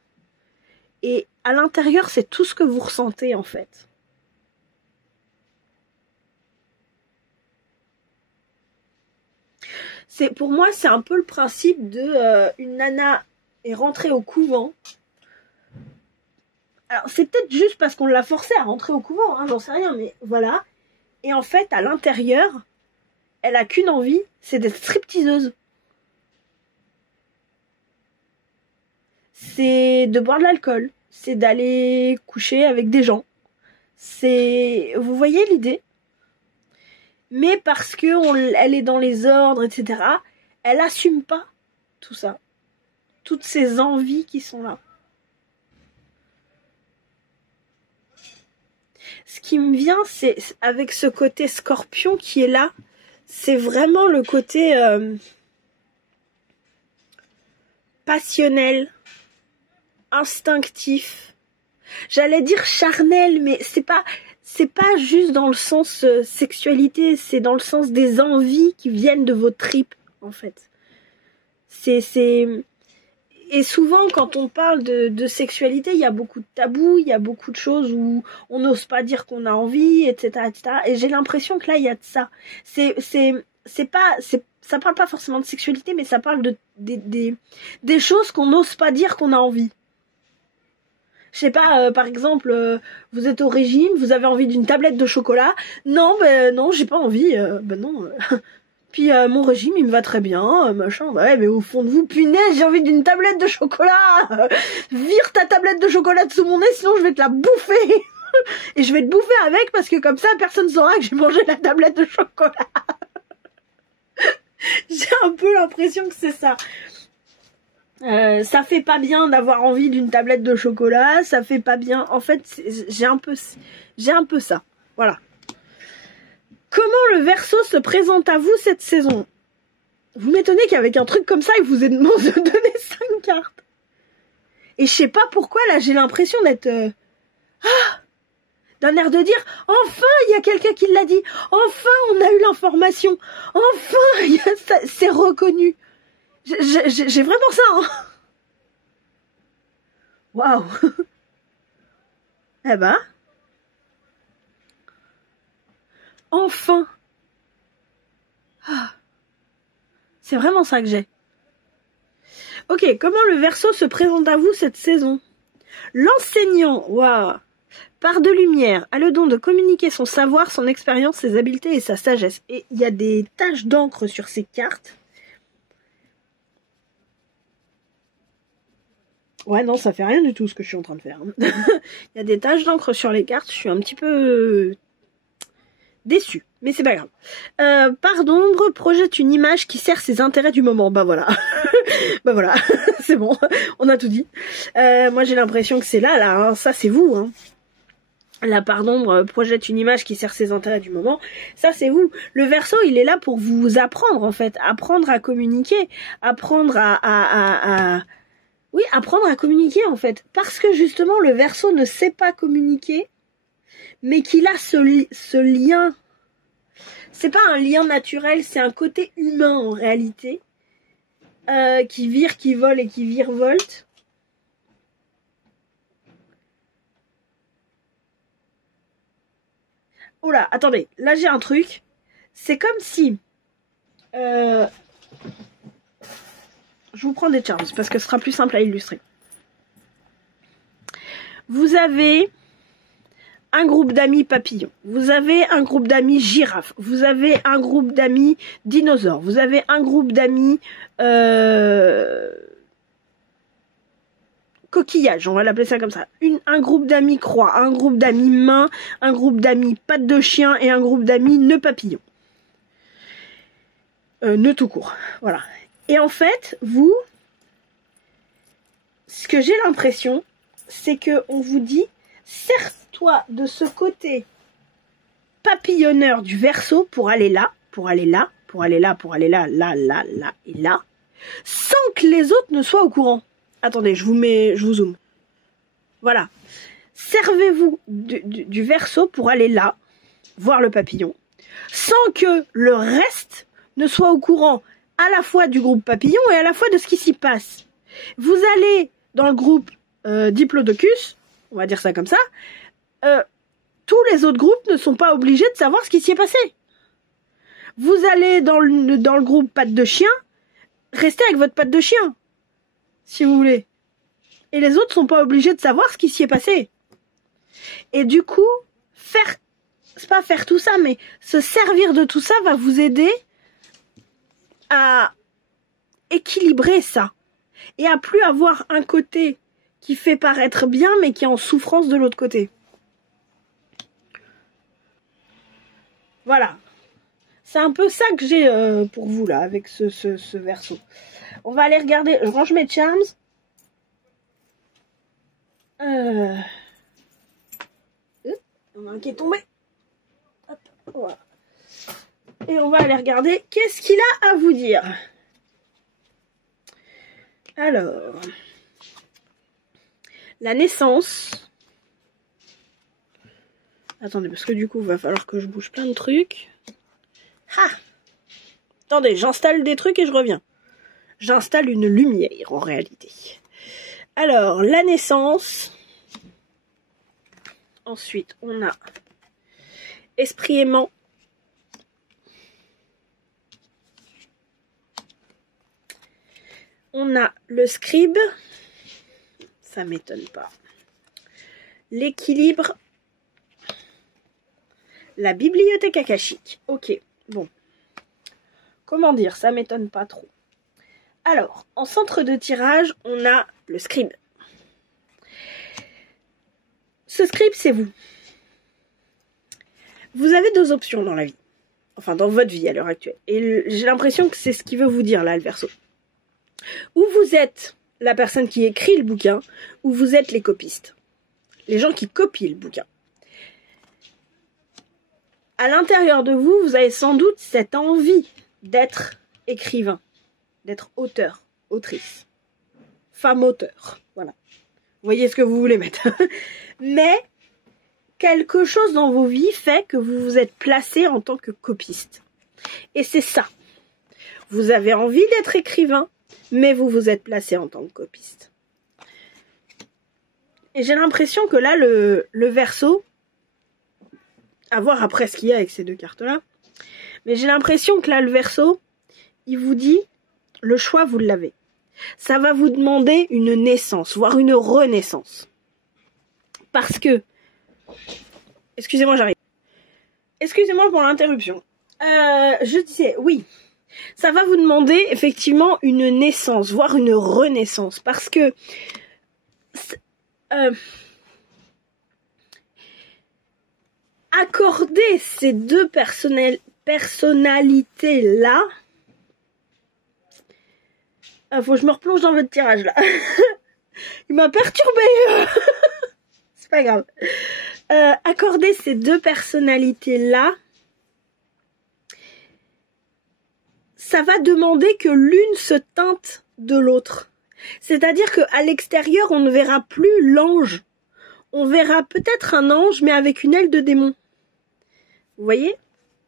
et à l'intérieur, c'est tout ce que vous ressentez en fait. Pour moi, c'est un peu le principe de une nana est rentrée au couvent. Alors, c'est peut-être juste parce qu'on l'a forcée à rentrer au couvent, hein, j'en sais rien, mais voilà. Et en fait, à l'intérieur, elle a qu'une envie, c'est d'être stripteaseuse. C'est de boire de l'alcool. C'est d'aller coucher avec des gens. Vous voyez l'idée? Mais parce que elle est dans les ordres, etc., elle assume pas tout ça. Toutes ces envies qui sont là. Ce qui me vient, c'est avec ce côté Scorpion qui est là, c'est vraiment le côté passionnel, instinctif. J'allais dire charnel, mais c'est pas juste dans le sens sexualité, c'est dans le sens des envies qui viennent de vos tripes, en fait. Et souvent, quand on parle de sexualité, il y a beaucoup de tabous, il y a beaucoup de choses où on n'ose pas dire qu'on a envie, etc., etc. Et j'ai l'impression que là, il y a de ça. Ça parle pas forcément de sexualité, mais ça parle des choses qu'on n'ose pas dire qu'on a envie. Je sais pas, par exemple, vous êtes au régime, vous avez envie d'une tablette de chocolat. Non, non, j'ai pas envie. Non. Puis mon régime, il me va très bien, machin. Ouais, mais au fond de vous, punaise, j'ai envie d'une tablette de chocolat. Vire ta tablette de chocolat de sous mon nez, sinon je vais te la bouffer. Et je vais te bouffer avec, parce que comme ça, personne saura que j'ai mangé la tablette de chocolat. J'ai un peu l'impression que c'est ça. Ça fait pas bien d'avoir envie d'une tablette de chocolat, ça fait pas bien. En fait, j'ai un peu ça. Voilà. Comment le Verseau se présente à vous cette saison? Vous m'étonnez qu'avec un truc comme ça, il vous ait demandé de donner 5 cartes. Et je sais pas pourquoi, là, j'ai l'impression d'être... d'un air de dire, enfin, il y a quelqu'un qui l'a dit. Enfin, on a eu l'information. Enfin, c'est reconnu. J'ai vraiment ça, hein. Waouh. Eh ben. Enfin. C'est vraiment ça que j'ai. Ok, comment le Verseau se présente à vous cette saison? L'enseignant, waouh, part de lumière, a le don de communiquer son savoir, son expérience, ses habiletés et sa sagesse. Et il y a des taches d'encre sur ces cartes. Ouais, non, ça fait rien du tout ce que je suis en train de faire. Il y a des taches d'encre sur les cartes, je suis un petit peu déçue, mais c'est pas grave. Part d'ombre projette une image qui sert ses intérêts du moment. Bah voilà. Bah voilà, c'est bon, on a tout dit. Moi j'ai l'impression que c'est là, hein. Ça c'est vous, hein. La part d'ombre projette une image qui sert ses intérêts du moment. Ça c'est vous. Le Verseau, il est là pour vous apprendre en fait, apprendre à communiquer, apprendre oui, apprendre à communiquer en fait, parce que justement le Verseau ne sait pas communiquer, mais qu'il a ce lien. C'est pas un lien naturel, c'est un côté humain en réalité, qui vire, qui vole et qui virevolte. Oh là, attendez, là j'ai un truc. C'est comme si... je vous prends des charms parce que ce sera plus simple à illustrer. Vous avez un groupe d'amis papillons, vous avez un groupe d'amis girafes, vous avez un groupe d'amis dinosaures, vous avez un groupe d'amis coquillages, on va l'appeler ça comme ça. Un groupe d'amis croix, un groupe d'amis mains, un groupe d'amis pattes de chien et un groupe d'amis nœuds papillons. Nœuds tout court, voilà. Et en fait, vous, ce que j'ai l'impression, c'est que on vous dit, sers-toi de ce côté papillonneur du Verseau pour aller là, pour aller là, pour aller là, pour aller là, là, là, là et là, sans que les autres ne soient au courant. Attendez, je vous zoome. Voilà. Servez-vous du Verseau pour aller là, voir le papillon, sans que le reste ne soit au courant à la fois du groupe papillon et à la fois de ce qui s'y passe. Vous allez dans le groupe Diplodocus, on va dire ça comme ça, tous les autres groupes ne sont pas obligés de savoir ce qui s'y est passé. Vous allez dans le groupe patte de chien, restez avec votre patte de chien, si vous voulez. Et les autres sont pas obligés de savoir ce qui s'y est passé. Et du coup, c'est pas faire tout ça, mais se servir de tout ça va vous aider à équilibrer ça. Et à plus avoir un côté qui fait paraître bien, mais qui est en souffrance de l'autre côté. Voilà. C'est un peu ça que j'ai pour vous, là, avec ce Verseau. On va aller regarder. Je range mes charms. Il y en a un qui est tombé. Hop, voilà. Et on va aller regarder qu'est-ce qu'il a à vous dire. Alors, la naissance. Attendez, parce que du coup, il va falloir que je bouge plein de trucs. Ah! Attendez, j'installe des trucs et je reviens. J'installe une lumière, en réalité. Alors, la naissance. Ensuite, on a esprit aimant. On a le scribe. Ça m'étonne pas. L'équilibre. La bibliothèque akashique. Ok, bon. Comment dire, ça m'étonne pas trop. Alors, en centre de tirage, on a le scribe. Ce scribe, c'est vous. Vous avez deux options dans la vie. Enfin, dans votre vie à l'heure actuelle. Et j'ai l'impression que c'est ce qu'il veut vous dire, là, le Verseau. Ou vous êtes la personne qui écrit le bouquin, ou vous êtes les copistes. Les gens qui copient le bouquin. À l'intérieur de vous, vous avez sans doute cette envie d'être écrivain, d'être auteur, autrice, femme auteur, voilà. voyez ce que vous voulez mettre. Mais quelque chose dans vos vies fait que vous vous êtes placé en tant que copiste. Et c'est ça. Vous avez envie d'être écrivain, mais vous vous êtes placé en tant que copiste. Et j'ai l'impression que là, le Verseau, à voir après ce qu'il y a avec ces deux cartes-là, mais j'ai l'impression que là, le Verseau, il vous dit, le choix, vous l'avez. Ça va vous demander une naissance, voire une renaissance. Parce que, excusez-moi, j'arrive. Excusez-moi pour l'interruption. Je disais, oui, ça va vous demander effectivement une naissance, voire une renaissance. Parce que, accorder ces deux personnalités-là, faut que je me replonge dans votre tirage là. Il m'a perturbé. C'est pas grave. Accorder ces deux personnalités-là, ça va demander que l'une se teinte de l'autre. C'est-à-dire qu'à l'extérieur, on ne verra plus l'ange. On verra peut-être un ange, mais avec une aile de démon. Vous voyez?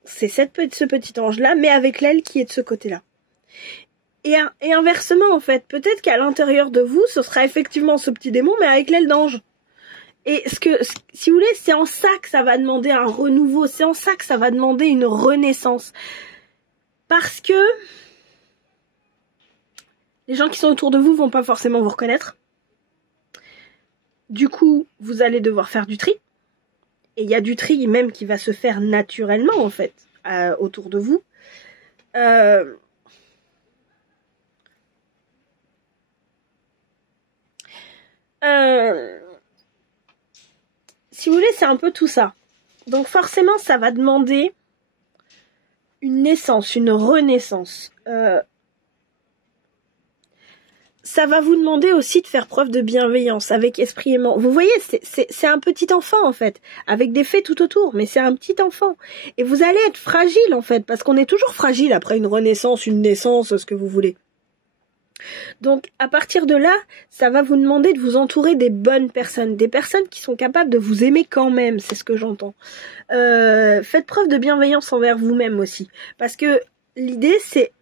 C'est ce petit ange-là, mais avec l'aile qui est de ce côté-là. Et inversement, en fait, peut-être qu'à l'intérieur de vous, ce sera effectivement ce petit démon, mais avec l'aile d'ange. Et si vous voulez, c'est en ça que ça va demander un renouveau, c'est en ça que ça va demander une renaissance. Parce que les gens qui sont autour de vous vont pas forcément vous reconnaître. Du coup, vous allez devoir faire du tri. Et il y a du tri même qui va se faire naturellement, en fait, autour de vous. Si vous voulez, c'est un peu tout ça. Donc forcément, ça va demander une naissance, une renaissance. Ça va vous demander aussi de faire preuve de bienveillance avec esprit aimant. Vous voyez, c'est un petit enfant en fait, avec des faits tout autour, mais c'est un petit enfant. Et vous allez être fragile en fait, parce qu'on est toujours fragile après une renaissance, une naissance, ce que vous voulez. Donc à partir de là, ça va vous demander de vous entourer des bonnes personnes, des personnes qui sont capables de vous aimer quand même, c'est ce que j'entends. Faites preuve de bienveillance envers vous-même aussi, parce que l'idée c'est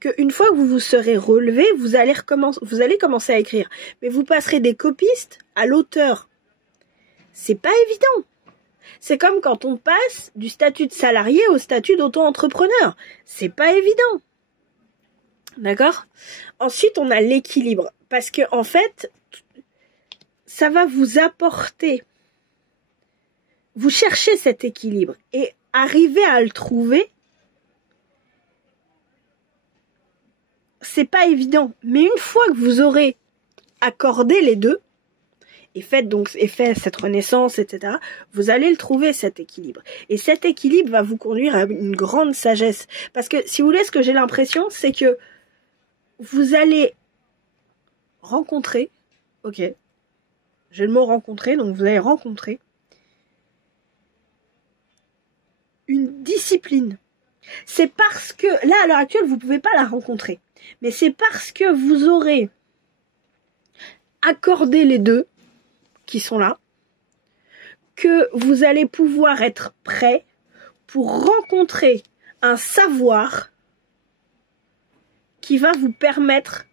qu'une fois que vous vous serez relevé, vous allez commencer à écrire, mais vous passerez des copistes à l'auteur. C'est pas évident. C'est comme quand on passe du statut de salarié au statut d'auto-entrepreneur. C'est pas évident. D'accord? Ensuite, on a l'équilibre. Parce que, en fait, ça va vous apporter. Vous cherchez cet équilibre. Et arriver à le trouver, c'est pas évident. Mais une fois que vous aurez accordé les deux, et fait cette renaissance, etc., vous allez le trouver, cet équilibre. Et cet équilibre va vous conduire à une grande sagesse. Parce que, si vous voulez, ce que j'ai l'impression, c'est que vous allez rencontrer, ok, j'ai le mot rencontrer, donc vous allez rencontrer une discipline. C'est parce que, là, à l'heure actuelle, vous ne pouvez pas la rencontrer. Mais c'est parce que vous aurez accordé les deux, qui sont là, que vous allez pouvoir être prêt pour rencontrer un savoir qui va vous permettre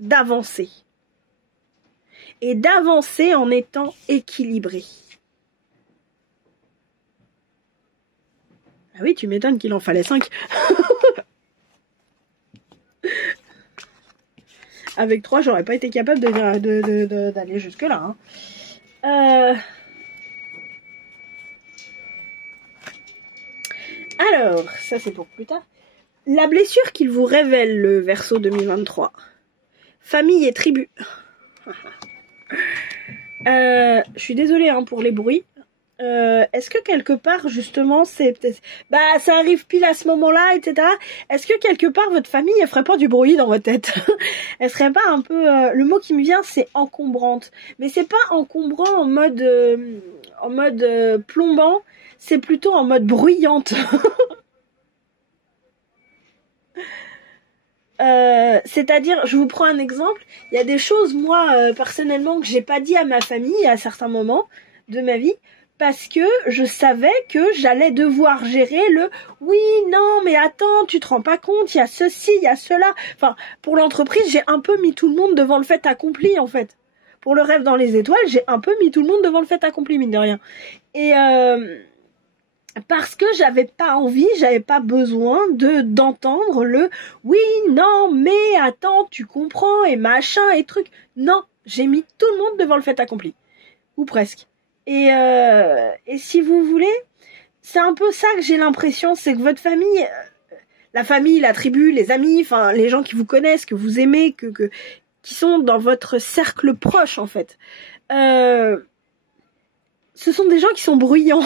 d'avancer. Et d'avancer en étant équilibré. Ah oui, tu m'étonnes qu'il en fallait 5. Avec 3, j'aurais pas été capable d'aller jusque-là. Hein. Alors, ça c'est pour plus tard. La blessure qu'il vous révèle, le Verseau 2023. Famille et tribu. Je suis désolée hein, pour les bruits. Est-ce que quelque part, justement, c'est peut-être... Bah, ça arrive pile à ce moment-là, etc. Est-ce que quelque part, votre famille, elle ferait pas du bruit dans votre tête? Elle serait pas un peu... Le mot qui me vient, c'est encombrante. Mais c'est pas encombrant en mode plombant. C'est plutôt en mode bruyante. C'est-à-dire, je vous prends un exemple, il y a des choses, moi, personnellement, que j'ai pas dit à ma famille à certains moments de ma vie, parce que je savais que j'allais devoir gérer le oui, non, mais attends, tu te rends pas compte, il y a ceci, il y a cela. Enfin, pour l'entreprise, j'ai un peu mis tout le monde devant le fait accompli, en fait. Pour le rêve dans les étoiles, j'ai un peu mis tout le monde devant le fait accompli, mine de rien. Et parce que j'avais pas envie, j'avais pas besoin d'entendre le oui, non, mais attends, tu comprends, et machin, et truc. Non, j'ai mis tout le monde devant le fait accompli. Ou presque. Et si vous voulez, c'est un peu ça que j'ai l'impression, c'est que votre famille, la famille, la tribu, les amis, enfin les gens qui vous connaissent, que vous aimez, qui sont dans votre cercle proche en fait, ce sont des gens qui sont bruyants,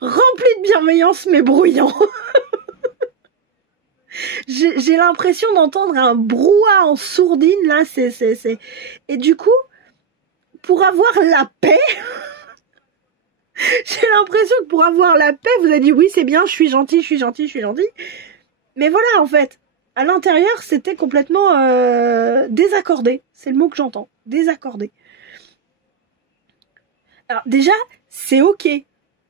remplis de bienveillance mais bruyants. J'ai l'impression d'entendre un brouhaha en sourdine là, et du coup, pour avoir la paix. J'ai l'impression que pour avoir la paix, vous avez dit oui, c'est bien, je suis gentil, je suis gentil, je suis gentil. Mais voilà, en fait, à l'intérieur, c'était complètement désaccordé. C'est le mot que j'entends, désaccordé. Alors déjà, c'est ok.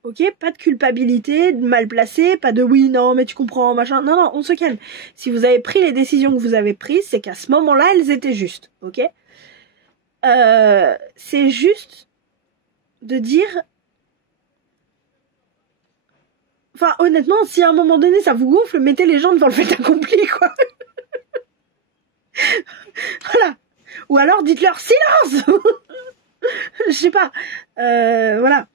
Ok, pas de culpabilité, de mal placé, pas de oui, non, mais tu comprends, machin. Non, non, on se calme. Si vous avez pris les décisions que vous avez prises, c'est qu'à ce moment-là, elles étaient justes. Ok, c'est juste de dire... Enfin, honnêtement, si à un moment donné, ça vous gonfle, mettez les gens devant le fait accompli, quoi. Voilà. Ou alors, dites-leur silence. Je sais pas. Voilà.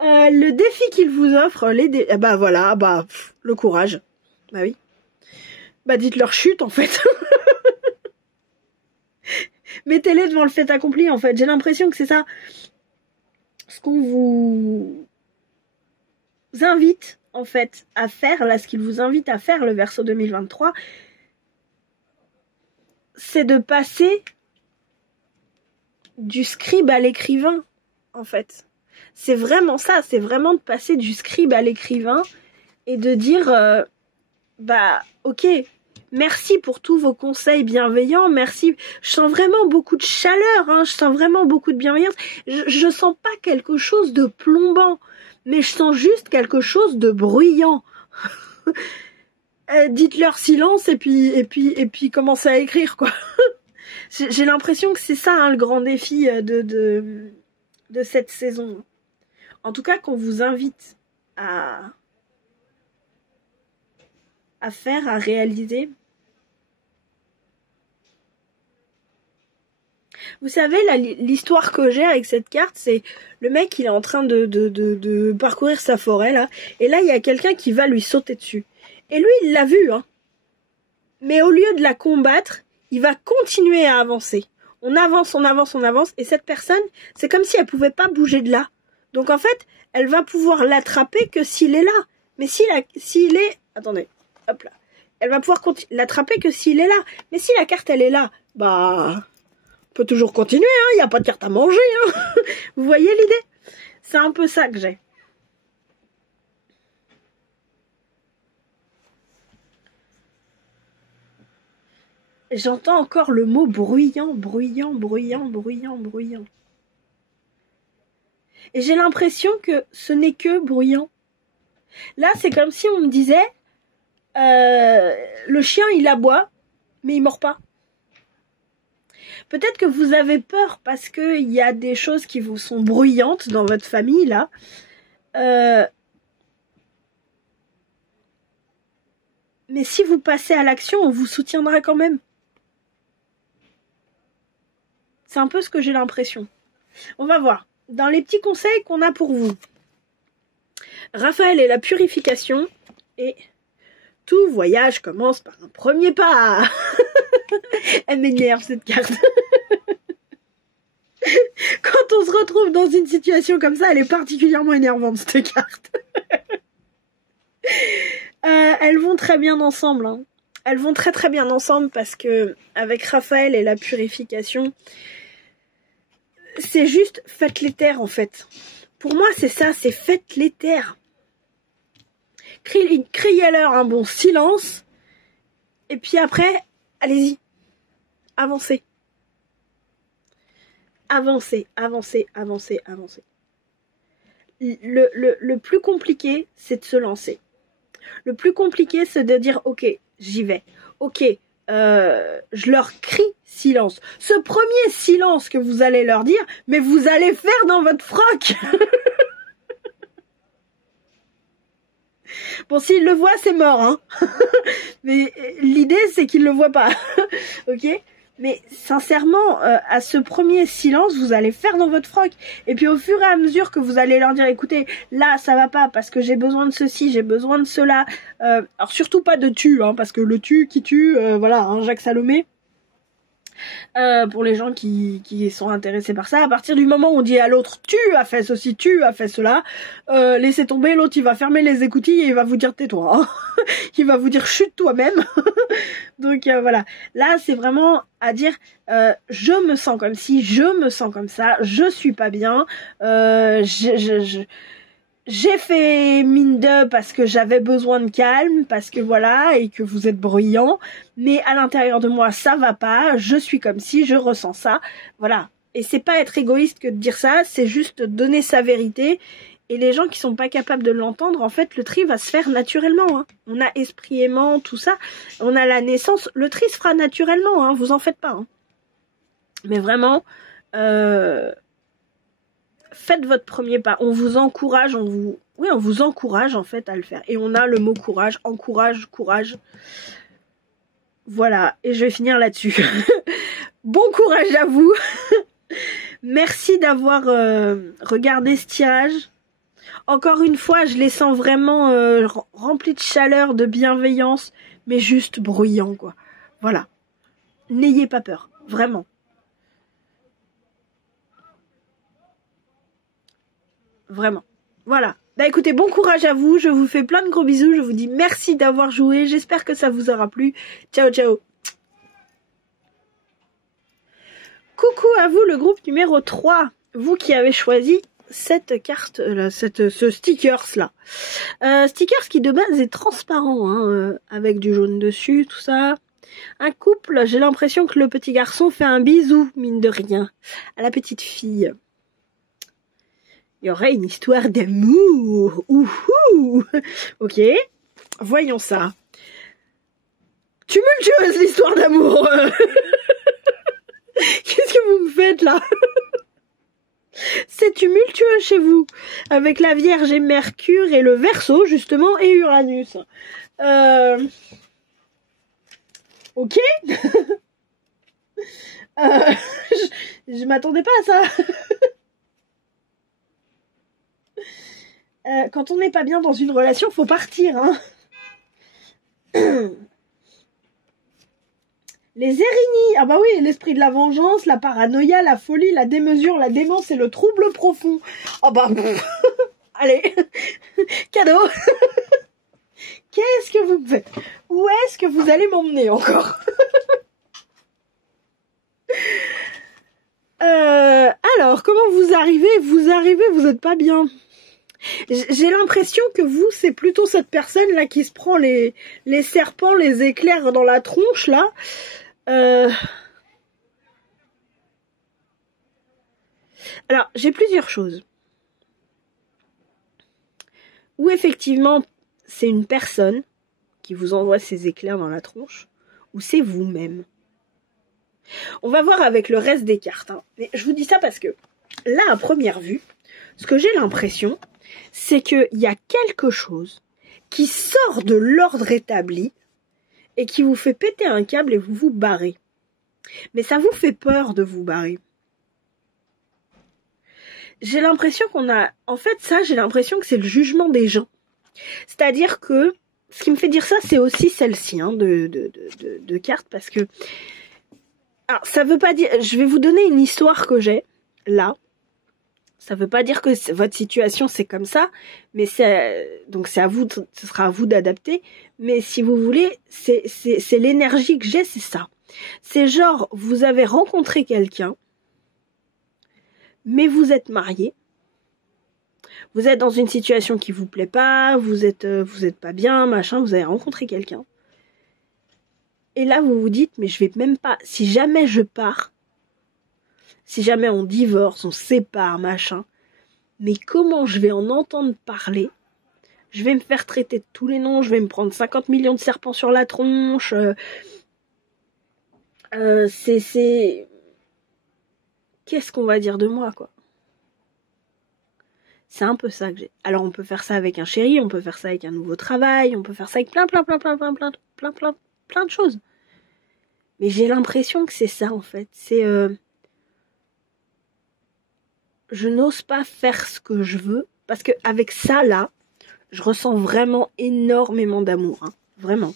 Le défi qu'ils vous offrent, bah voilà, bah, le courage. Bah oui. Bah dites-leur chute, en fait. Mettez-les devant le fait accompli, en fait. J'ai l'impression que c'est ça. Ce qu'on vous invite en fait à faire, là ce qu'il vous invite à faire, le Verseau 2023, c'est de passer du scribe à l'écrivain, en fait. C'est vraiment ça, c'est vraiment de passer du scribe à l'écrivain et de dire bah ok, merci pour tous vos conseils bienveillants, merci, je sens vraiment beaucoup de chaleur, hein, je sens vraiment beaucoup de bienveillance, je sens pas quelque chose de plombant, mais je sens juste quelque chose de bruyant. Dites-leur silence et puis commencez à écrire, quoi. J'ai l'impression que c'est ça, hein, le grand défi de cette saison. En tout cas, qu'on vous invite à faire, à réaliser. Vous savez, l'histoire que j'ai avec cette carte, c'est le mec, il est en train de parcourir sa forêt, là. Et là, il y a quelqu'un qui va lui sauter dessus. Et lui, il l'a vu, hein. Mais au lieu de la combattre, il va continuer à avancer. On avance, on avance, on avance. Et cette personne, c'est comme si elle pouvait pas bouger de là. Donc en fait, elle va pouvoir l'attraper que s'il est là. Mais s'il est... Attendez, hop là. Elle va pouvoir l'attraper que s'il est là. Mais si la carte, elle est là, bah... On peut toujours continuer, hein. Il n'y a pas de carte à manger, hein. Vous voyez l'idée? C'est un peu ça que j'ai. J'entends encore le mot bruyant, bruyant, bruyant, bruyant, bruyant. Et j'ai l'impression que ce n'est que bruyant. Là, c'est comme si on me disait, le chien, il aboie, mais il mord pas. Peut-être que vous avez peur parce que il y a des choses qui vous sont bruyantes dans votre famille, là. Mais si vous passez à l'action, on vous soutiendra quand même. C'est un peu ce que j'ai l'impression. On va voir. Dans les petits conseils qu'on a pour vous. Raphaël et la purification. Et tout voyage commence par un premier pas. Elle m'énerve cette carte. Quand on se retrouve dans une situation comme ça, elle est particulièrement énervante cette carte. Elles vont très bien ensemble. Hein. Elles vont très très bien ensemble parce que avec Raphaël et la purification, c'est juste faites les taire en fait. Pour moi c'est ça, c'est faites les taire. Criez-leur un bon silence Et puis après, allez-y, avancez. Avancez, avancez, avancez, avancez. Le plus compliqué, c'est de se lancer. Le plus compliqué, c'est de dire, ok, j'y vais. Ok, je leur crie silence. Ce premier silence que vous allez leur dire, mais vous allez faire dans votre froc. Bon, s'ils le voient, c'est mort, hein. Mais l'idée, c'est qu'ils le voient pas. Ok? Mais sincèrement, à ce premier silence, vous allez faire dans votre froc. Et puis au fur et à mesure que vous allez leur dire, écoutez, là, ça va pas parce que j'ai besoin de ceci, j'ai besoin de cela. Alors surtout pas de tu, hein, parce que le tu qui tue, voilà, hein, Jacques Salomé. Pour les gens qui sont intéressés par ça, à partir du moment où on dit à l'autre tu as fait ceci, tu as fait cela, laissez tomber, l'autre il va fermer les écoutilles et il va vous dire tais-toi, hein. Il va vous dire chute toi-même. Donc voilà, là c'est vraiment à dire je me sens comme ci, je me sens comme ça, je suis pas bien, j'ai fait mine de parce que j'avais besoin de calme, parce que voilà, et que vous êtes bruyant, mais à l'intérieur de moi ça va pas, je suis comme si, je ressens ça, voilà. Et c'est pas être égoïste que de dire ça, c'est juste donner sa vérité. Et les gens qui sont pas capables de l'entendre, en fait, le tri va se faire naturellement, hein. On a esprit aimant, tout ça, on a la naissance, le tri se fera naturellement, hein, vous en faites pas, hein. Mais vraiment, faites votre premier pas. On vous encourage, on vous encourage en fait à le faire. Et on a le mot courage, encourage, courage. Voilà, et je vais finir là-dessus. Bon courage à vous. Merci d'avoir regardé ce tirage. Encore une fois, je les sens vraiment remplis de chaleur, de bienveillance, mais juste bruyants, quoi. Voilà. N'ayez pas peur, vraiment. Vraiment. Voilà. Bah écoutez, bon courage à vous. Je vous fais plein de gros bisous. Je vous dis merci d'avoir joué. J'espère que ça vous aura plu. Ciao, ciao. Coucou à vous, le groupe numéro 3. Vous qui avez choisi cette carte, là, ce stickers là. Stickers qui de base est transparent, hein, avec du jaune dessus, tout ça. Un couple, j'ai l'impression que le petit garçon fait un bisou, mine de rien, à la petite fille. Il y aurait une histoire d'amour. Ouhou. Ok, voyons ça. Tumultueuse l'histoire d'amour. Qu'est-ce que vous me faites là? C'est tumultueux chez vous. Avec la Vierge et Mercure et le Verseau justement et Uranus. Ok. Je m'attendais pas à ça. Quand on n'est pas bien dans une relation, faut partir, hein. Les Érigny, ah bah oui, l'esprit de la vengeance, la paranoïa, la folie, la démesure, la démence et le trouble profond. Ah bah, allez, cadeau. Qu'est-ce que vous me faites? Où est-ce que vous allez m'emmener encore? Alors, comment vous arrivez? Vous êtes pas bien. J'ai l'impression que vous, c'est plutôt cette personne là qui se prend les serpents, les éclairs dans la tronche là. Alors, j'ai plusieurs choses. Ou effectivement, c'est une personne qui vous envoie ces éclairs dans la tronche, ou c'est vous-même. On va voir avec le reste des cartes, hein. Mais je vous dis ça parce que là, à première vue, ce que j'ai l'impression, c'est qu'il y a quelque chose qui sort de l'ordre établi et qui vous fait péter un câble et vous vous barrez. Mais ça vous fait peur de vous barrer. J'ai l'impression qu'on a... En fait, ça, j'ai l'impression que c'est le jugement des gens. C'est-à-dire que, ce qui me fait dire ça, c'est aussi celle-ci, hein, de cartes, parce que... Alors, ça veut pas dire... Je vais vous donner une histoire que j'ai, là. Ça veut pas dire que votre situation c'est comme ça, mais donc c'est à vous, ce sera à vous d'adapter. Mais si vous voulez, c'est l'énergie que j'ai, c'est ça. C'est genre, vous avez rencontré quelqu'un, mais vous êtes marié, vous êtes dans une situation qui vous plaît pas, vous êtes pas bien, machin, vous avez rencontré quelqu'un. Et là, vous vous dites, mais je vais même pas, si jamais je pars, si jamais on divorce, on se sépare, machin, mais comment je vais en entendre parler? Je vais me faire traiter de tous les noms, je vais me prendre 50 millions de serpents sur la tronche. C'est... Qu'est-ce qu'on va dire de moi, quoi? C'est un peu ça que j'ai. Alors on peut faire ça avec un chéri, on peut faire ça avec un nouveau travail, on peut faire ça avec plein de choses. Mais j'ai l'impression que c'est ça en fait. C'est je n'ose pas faire ce que je veux parce que avec ça là, je ressens vraiment énormément d'amour, hein. Vraiment.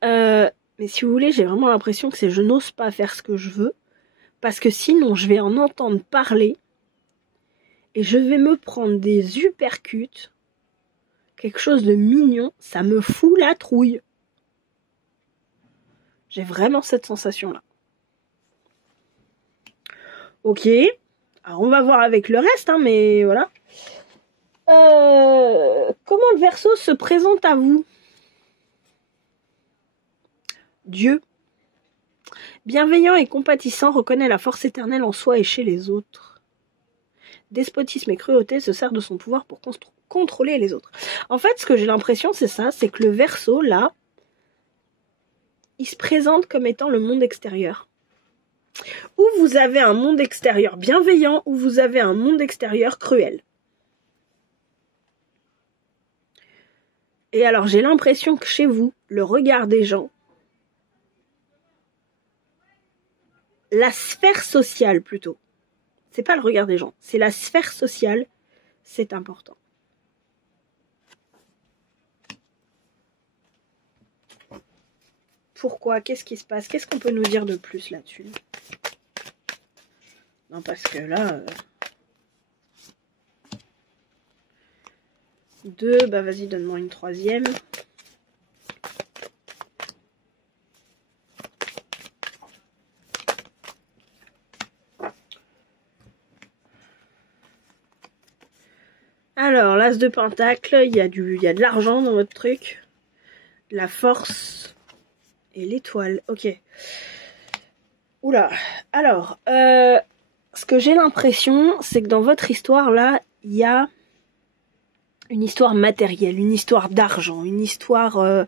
Mais si vous voulez, j'ai vraiment l'impression que c'est je n'ose pas faire ce que je veux parce que sinon je vais en entendre parler et je vais me prendre des uppercuts, quelque chose de mignon, ça me fout la trouille. J'ai vraiment cette sensation-là. Ok, alors on va voir avec le reste, hein, mais voilà. Comment le Verseau se présente à vous? Dieu. Bienveillant et compatissant, reconnaît la force éternelle en soi et chez les autres. Despotisme et cruauté se sert de son pouvoir pour contrôler les autres. En fait, ce que j'ai l'impression, c'est ça, c'est que le Verseau, là, il se présente comme étant le monde extérieur. Ou vous avez un monde extérieur bienveillant, ou vous avez un monde extérieur cruel. Et alors, j'ai l'impression que chez vous, le regard des gens, la sphère sociale plutôt, c'est pas le regard des gens, c'est la sphère sociale, c'est important. Pourquoi? Qu'est-ce qui se passe? Qu'est-ce qu'on peut nous dire de plus là-dessus? Non, parce que là... 2, bah vas-y, donne-moi une troisième. Alors, l'as de pentacle, il y a de l'argent dans votre truc. La force et l'étoile. Ok. Oula. Alors, ce que j'ai l'impression, c'est que dans votre histoire, là, il y a une histoire matérielle, une histoire d'argent, une histoire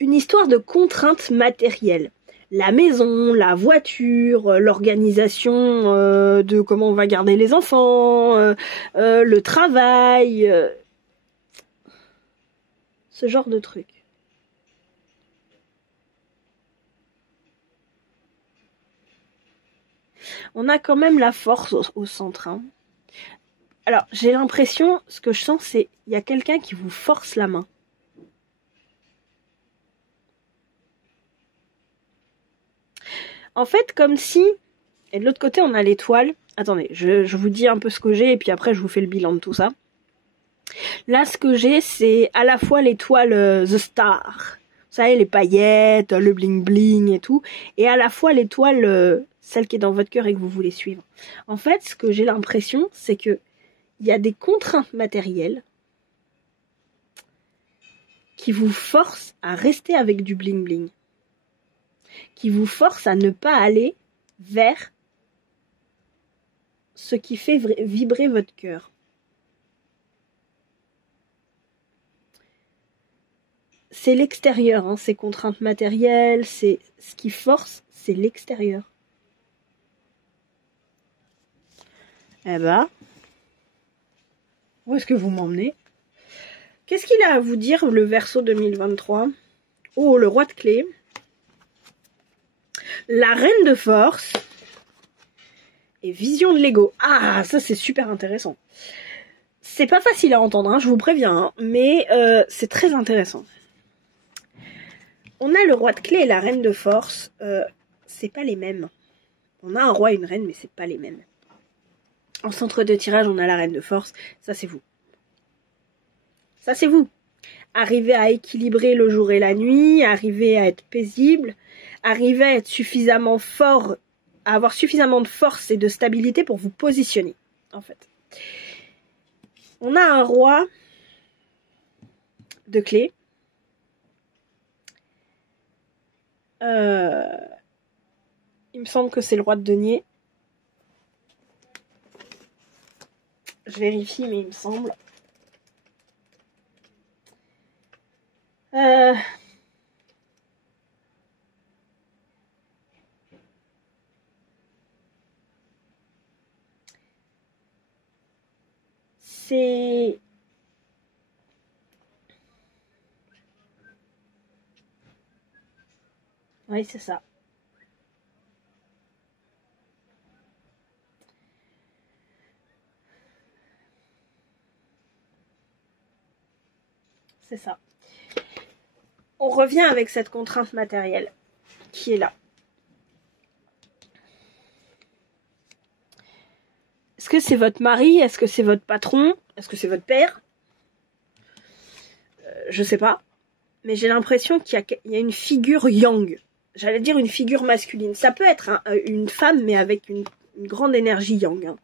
de contraintes matérielles. La maison, la voiture, l'organisation de comment on va garder les enfants, le travail, ce genre de trucs. On a quand même la force au centre, hein. Alors, j'ai l'impression, ce que je sens, c'est il y a quelqu'un qui vous force la main. En fait, comme si... Et de l'autre côté, on a l'étoile. Attendez, je vous dis un peu ce que j'ai, et puis après, je vous fais le bilan de tout ça. Là, ce que j'ai, c'est à la fois l'étoile The Star. Vous savez, les paillettes, le bling-bling et tout. Et à la fois l'étoile, celle qui est dans votre cœur et que vous voulez suivre. En fait, ce que j'ai l'impression, c'est que il y a des contraintes matérielles qui vous forcent à rester avec du bling-bling. Qui vous forcent à ne pas aller vers ce qui fait vibrer votre cœur. C'est l'extérieur, hein, ces contraintes matérielles, c'est ce qui force, c'est l'extérieur. Eh ben, où est-ce que vous m'emmenez? Qu'est-ce qu'il a à vous dire, le Verseau 2023? Oh, le roi de clés. La reine de force. Et vision de l'ego. Ah, ça c'est super intéressant. C'est pas facile à entendre, hein, je vous préviens, hein, mais c'est très intéressant. On a le roi de clés et la reine de force. C'est pas les mêmes. On a un roi et une reine, mais c'est pas les mêmes. En centre de tirage, on a la reine de force. Ça, c'est vous. Ça, c'est vous. Arriver à équilibrer le jour et la nuit, arriver à être paisible, arriver à être suffisamment fort, à avoir suffisamment de force et de stabilité pour vous positionner, en fait. On a un roi de clés Il me semble que c'est le roi de denier. Je vérifie, mais il me semble. C'est... Oui, c'est ça. C'est ça. On revient avec cette contrainte matérielle qui est là. Est-ce que c'est votre mari? Est-ce que c'est votre patron? Est-ce que c'est votre père? Je sais pas. Mais j'ai l'impression qu'il y a une figure yang. J'allais dire une figure masculine. Ça peut être une femme, mais avec une grande énergie yang. Hein.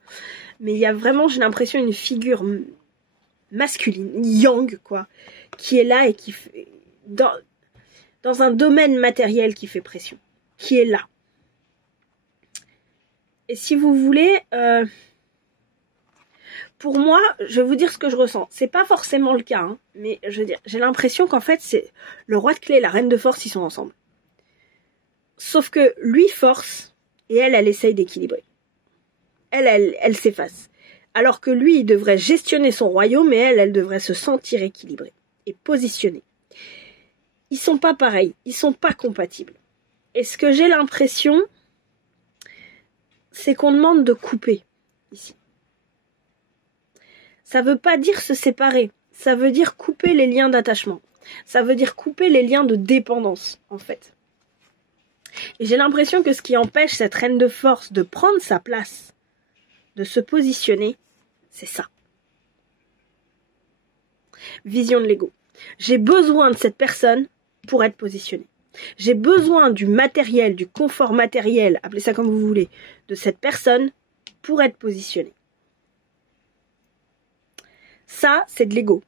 Mais il y a vraiment, j'ai l'impression, une figure masculine, yang, quoi, qui est là et qui fait... Dans un domaine matériel qui fait pression. Qui est là. Et si vous voulez... pour moi, je vais vous dire ce que je ressens. C'est pas forcément le cas, hein, mais je veux dire, j'ai l'impression qu'en fait, c'est le roi de clé et la reine de force, ils sont ensemble. Sauf que lui force, et elle essaye d'équilibrer. Elle s'efface. Alors que lui, il devrait gestionner son royaume, et elle devrait se sentir équilibrée et positionnée. Ils sont pas pareils, ils sont pas compatibles. Et ce que j'ai l'impression, c'est qu'on demande de couper, ici. Ça veut pas dire se séparer, ça veut dire couper les liens d'attachement. Ça veut dire couper les liens de dépendance, en fait. Et j'ai l'impression que ce qui empêche cette reine de force de prendre sa place, de se positionner, c'est ça. Vision de l'ego. J'ai besoin de cette personne pour être positionnée. J'ai besoin du matériel, du confort matériel, appelez ça comme vous voulez, de cette personne pour être positionnée. Ça, c'est de l'ego.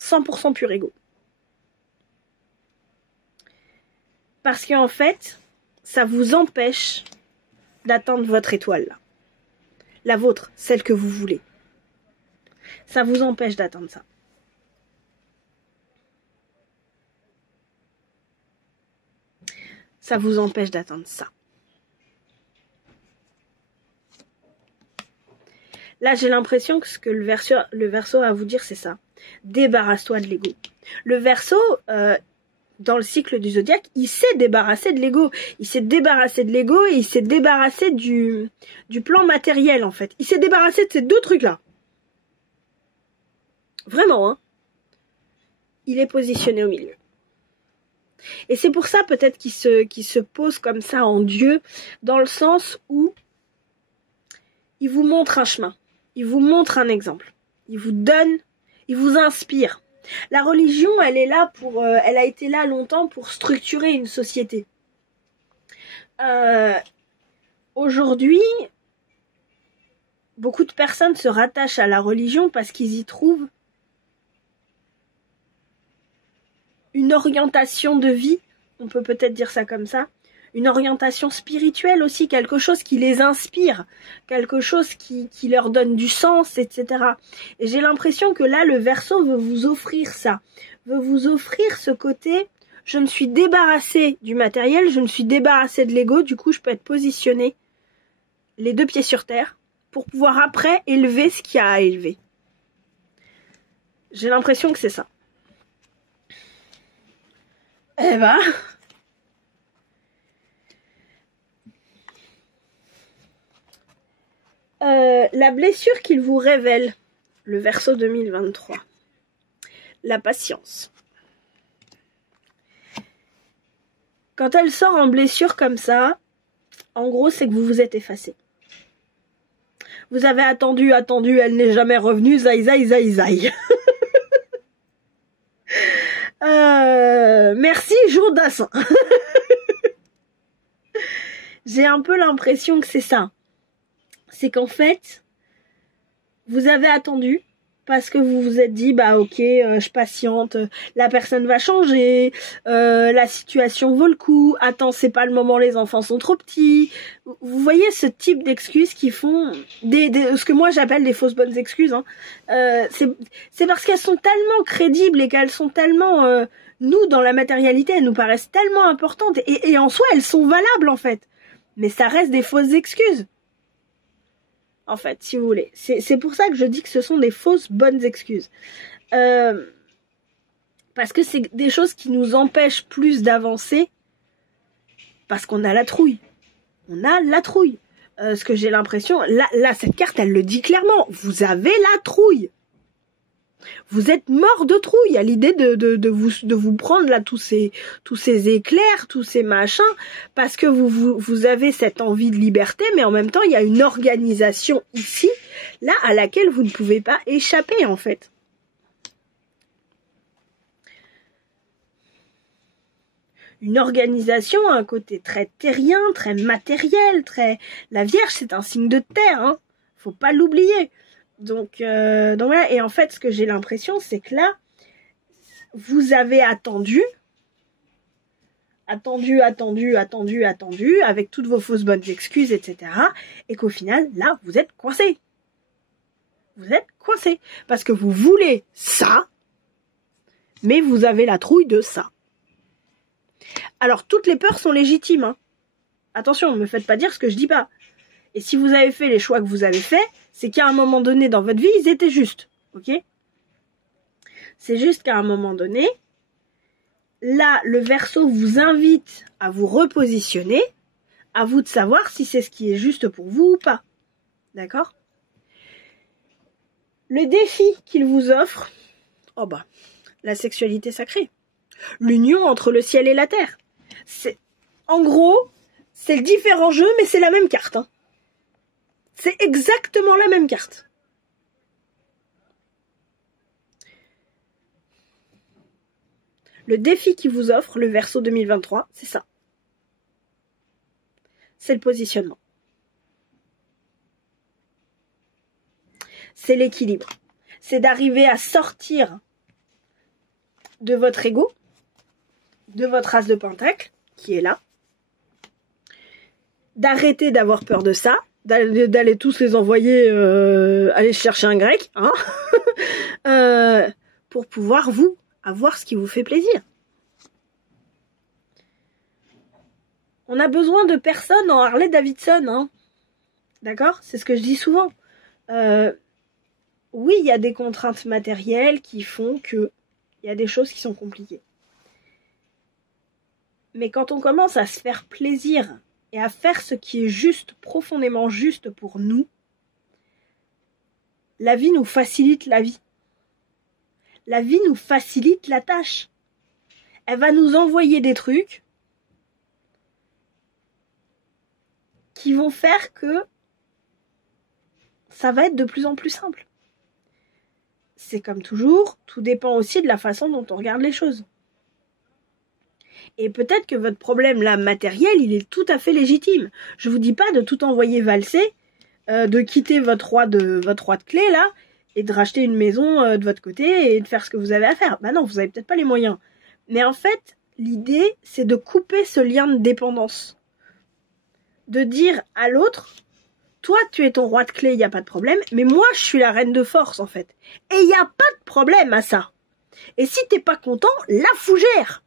100% pur ego. Parce qu'en fait, ça vous empêche d'atteindre votre étoile, là. La vôtre, celle que vous voulez. Ça vous empêche d'atteindre ça. Ça vous empêche d'atteindre ça. Là, j'ai l'impression que ce que le Verseau a à vous dire, c'est ça. Débarrasse-toi de l'ego. Le Verseau, dans le cycle du zodiaque, il s'est débarrassé de l'ego. Il s'est débarrassé de l'ego et il s'est débarrassé du plan matériel, en fait. Il s'est débarrassé de ces deux trucs-là. Vraiment, hein. Il est positionné au milieu. Et c'est pour ça, peut-être, qu'il se pose comme ça en Dieu, dans le sens où il vous montre un chemin. Il vous montre un exemple. Il vous donne, il vous inspire. La religion, elle est là elle a été là longtemps pour structurer une société. Aujourd'hui, beaucoup de personnes se rattachent à la religion parce qu'ils y trouvent une orientation de vie, on peut peut-être dire ça comme ça, une orientation spirituelle aussi, quelque chose qui les inspire, quelque chose qui leur donne du sens, etc. Et j'ai l'impression que là, le Verseau veut vous offrir ça, veut vous offrir ce côté, je me suis débarrassée du matériel, je me suis débarrassée de l'ego, du coup je peux être positionnée les deux pieds sur terre pour pouvoir après élever ce qu'il y a à élever. J'ai l'impression que c'est ça. Eh ben... la blessure qu'il vous révèle, le Verseau 2023, la patience. Quand elle sort en blessure comme ça, en gros, c'est que vous vous êtes effacé. Vous avez attendu, elle n'est jamais revenue, zaï. Merci, Jourdassin. J'ai un peu l'impression que c'est ça. C'est qu'en fait, vous avez attendu, parce que vous vous êtes dit bah ok, je patiente, la personne va changer, la situation vaut le coup, attends, c'est pas le moment, les enfants sont trop petits. Vous voyez ce type d'excuses qui font ce que moi j'appelle des fausses bonnes excuses, hein. C'est parce qu'elles sont tellement crédibles et qu'elles sont tellement nous dans la matérialité, elles nous paraissent tellement importantes et en soi elles sont valables en fait, mais ça reste des fausses excuses. En fait, si vous voulez. C'est pour ça que je dis que ce sont des fausses bonnes excuses. Parce que c'est des choses qui nous empêchent plus d'avancer parce qu'on a la trouille. On a la trouille. Ce que j'ai l'impression... Là, cette carte, elle le dit clairement. Vous avez la trouille. Vous êtes mort de trouille à l'idée de vous prendre là tous ces éclairs, tous ces machins, parce que vous avez cette envie de liberté, mais en même temps il y a une organisation ici, là, à laquelle vous ne pouvez pas échapper en fait. Une organisation a un côté très terrien, très matériel, très... La Vierge, c'est un signe de terre, hein. Faut pas l'oublier. Donc voilà, et en fait, ce que j'ai l'impression, c'est que là, vous avez attendu, avec toutes vos fausses bonnes excuses, etc. Et qu'au final, là, vous êtes coincé. Vous êtes coincé. Parce que vous voulez ça, mais vous avez la trouille de ça. Alors, toutes les peurs sont légitimes, hein. Attention, ne me faites pas dire ce que je dis pas. Et si vous avez fait les choix que vous avez faits, c'est qu'à un moment donné dans votre vie, ils étaient justes. Ok ? C'est juste qu'à un moment donné, là, le Verseau vous invite à vous repositionner, à vous de savoir si c'est ce qui est juste pour vous ou pas. D'accord ? Le défi qu'il vous offre, la sexualité sacrée. L'union entre le ciel et la terre. En gros, c'est le différent jeu, mais c'est la même carte, hein. C'est exactement la même carte. Le défi qui vous offre, le Verseau 2023, c'est ça. C'est le positionnement. C'est l'équilibre. C'est d'arriver à sortir de votre ego, de votre as de pentacle, qui est là. D'arrêter d'avoir peur de ça. D'aller tous les envoyer aller chercher un grec, hein, pour pouvoir vous avoir ce qui vous fait plaisir. On a besoin de personne en Harley Davidson, hein. D'accord ? C'est ce que je dis souvent. Oui, il y a des contraintes matérielles qui font que il y a des choses qui sont compliquées. Mais quand on commence à se faire plaisir et à faire ce qui est juste, profondément juste pour nous, la vie nous facilite la vie. La vie nous facilite la tâche. Elle va nous envoyer des trucs qui vont faire que ça va être de plus en plus simple. C'est comme toujours, tout dépend aussi de la façon dont on regarde les choses. Et peut-être que votre problème là matériel, il est tout à fait légitime. Je vous dis pas de tout envoyer valser, de quitter votre roi de clé là et de racheter une maison de votre côté et de faire ce que vous avez à faire. Bah non, vous avez peut-être pas les moyens. Mais en fait, l'idée, c'est de couper ce lien de dépendance. De dire à l'autre, toi tu es ton roi de clé, il y a pas de problème, mais moi je suis la reine de force en fait. Et il y a pas de problème à ça. Et si t'es pas content, la fougère.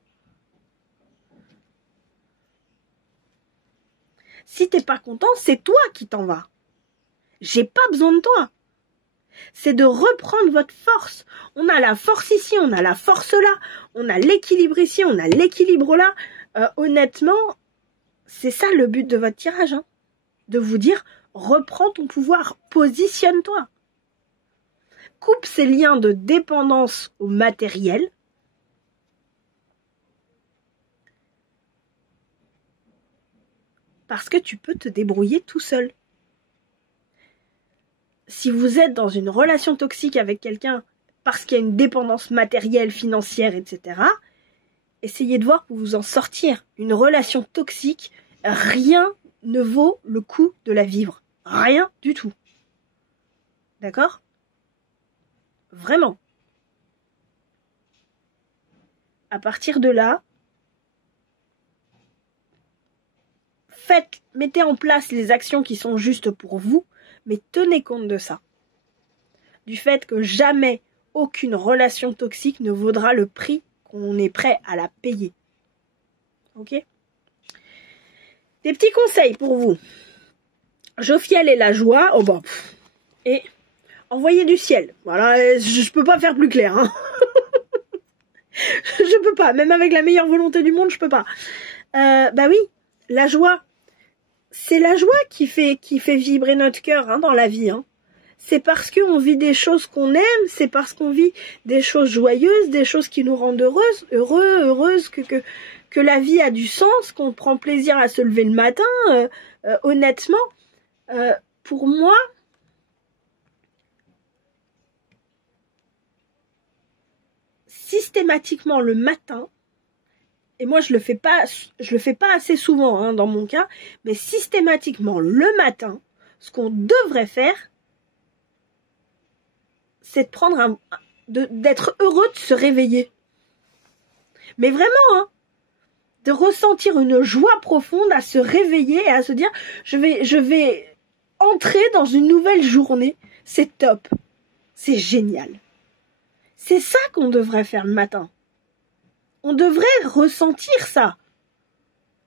Si t'es pas content, c'est toi qui t'en vas. J'ai pas besoin de toi. C'est de reprendre votre force. On a la force ici, on a la force là, on a l'équilibre ici, on a l'équilibre là. Honnêtement, c'est ça le but de votre tirage, hein. De vous dire, reprends ton pouvoir, positionne-toi. Coupe ces liens de dépendance au matériel. Parce que tu peux te débrouiller tout seul. Si vous êtes dans une relation toxique avec quelqu'un parce qu'il y a une dépendance matérielle, financière, etc., essayez de voir pour vous en sortir. Une relation toxique, rien ne vaut le coup de la vivre. Rien du tout. D'accord ? Vraiment. À partir de là, mettez en place les actions qui sont justes pour vous, mais tenez compte de ça. Du fait que jamais aucune relation toxique ne vaudra le prix qu'on est prêt à la payer. Ok ? Des petits conseils pour vous. Jophiel et la joie, et envoyer du ciel. Voilà, je peux pas faire plus clair. Hein. Je peux pas, même avec la meilleure volonté du monde, je peux pas. Bah oui, la joie. C'est la joie qui fait vibrer notre cœur dans la vie. Hein. C'est parce qu'on vit des choses qu'on aime, c'est parce qu'on vit des choses joyeuses, des choses qui nous rendent heureuses, que la vie a du sens, qu'on prend plaisir à se lever le matin. Honnêtement, pour moi, systématiquement le matin, et moi je le fais pas assez souvent dans mon cas, mais systématiquement le matin, ce qu'on devrait faire, c'est de prendre d'être heureux de se réveiller. Mais vraiment, de ressentir une joie profonde à se réveiller et à se dire je vais entrer dans une nouvelle journée. C'est top. C'est génial. C'est ça qu'on devrait faire le matin. On devrait ressentir ça.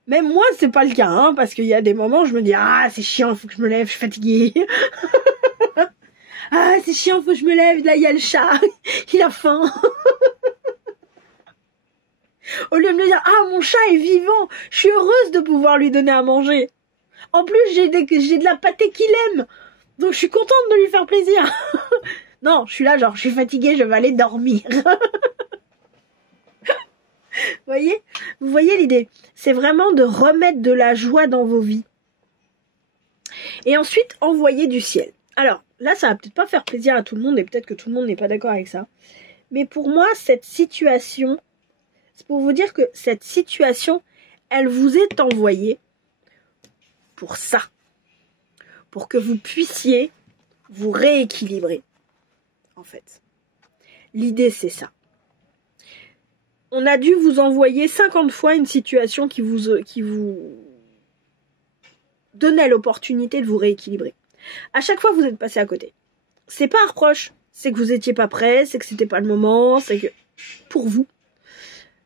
Même moi, c'est pas le cas, parce qu'il y a des moments où je me dis c'est chiant, faut que je me lève, je suis fatiguée. C'est chiant, faut que je me lève, là il y a le chat, il a faim. Au lieu de me dire mon chat est vivant, je suis heureuse de pouvoir lui donner à manger. En plus, j'ai de la pâtée qu'il aime, donc je suis contente de lui faire plaisir. Non, je suis là genre, je suis fatiguée, je vais aller dormir. Vous voyez l'idée. C'est vraiment de remettre de la joie dans vos vies. Et ensuite, envoyer du ciel. Alors, là, ça va peut-être pas faire plaisir à tout le monde, et peut-être que tout le monde n'est pas d'accord avec ça. Mais pour moi, cette situation, c'est pour vous dire que cette situation, elle vous est envoyée pour ça. Pour que vous puissiez vous rééquilibrer, en fait. L'idée, c'est ça. On a dû vous envoyer 50 fois une situation qui vous donnait l'opportunité de vous rééquilibrer. À chaque fois, vous êtes passé à côté. C'est pas un reproche, c'est que vous étiez pas prêt, c'est que c'était pas le moment, c'est que pour vous.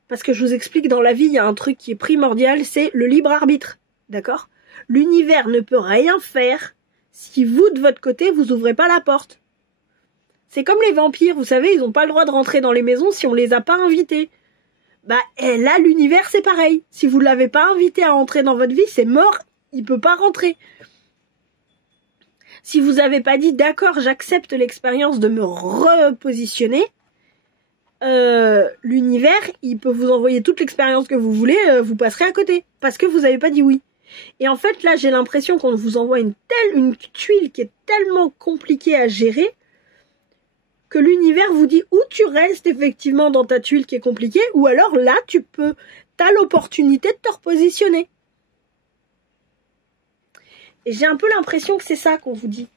Parce que je vous explique, dans la vie, il y a un truc qui est primordial, c'est le libre arbitre. D'accord ? L'univers ne peut rien faire si vous, de votre côté, vous ouvrez pas la porte. C'est comme les vampires, vous savez, ils n'ont pas le droit de rentrer dans les maisons si on les a pas invités. Et là, l'univers, c'est pareil. Si vous ne l'avez pas invité à entrer dans votre vie, c'est mort, il ne peut pas rentrer. Si vous n'avez pas dit, d'accord, j'accepte l'expérience de me repositionner, l'univers, il peut vous envoyer toute l'expérience que vous voulez, vous passerez à côté, parce que vous n'avez pas dit oui. Et en fait, là, j'ai l'impression qu'on vous envoie une tuile qui est tellement compliquée à gérer, que l'univers vous dit où tu restes effectivement dans ta tuile qui est compliquée, ou alors là, t'as l'opportunité de te repositionner. Et j'ai un peu l'impression que c'est ça qu'on vous dit.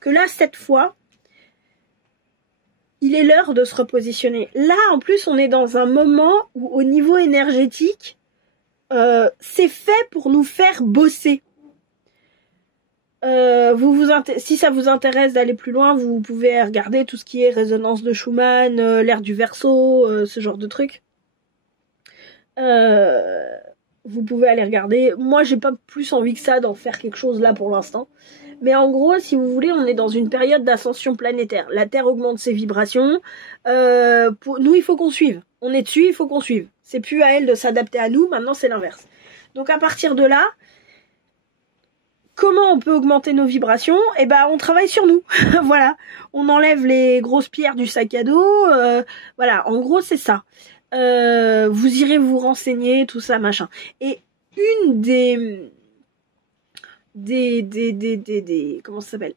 Que là, cette fois, il est l'heure de se repositionner. Là, en plus, on est dans un moment où, au niveau énergétique, c'est fait pour nous faire bosser. Si ça vous intéresse d'aller plus loin, vous pouvez regarder tout ce qui est résonance de Schumann, l'ère du Verseau, ce genre de trucs. Vous pouvez aller regarder. Moi, j'ai pas plus envie que ça d'en faire quelque chose là pour l'instant. Mais en gros, si vous voulez, on est dans une période d'ascension planétaire. La Terre augmente ses vibrations. Nous, il faut qu'on suive. On est dessus, il faut qu'on suive. C'est plus à elle de s'adapter à nous, maintenant c'est l'inverse. Donc à partir de là, comment on peut augmenter nos vibrations ? On travaille sur nous. Voilà. On enlève les grosses pierres du sac à dos. Voilà. En gros, c'est ça. Vous irez vous renseigner, tout ça, machin. Et une des comment ça s'appelle ?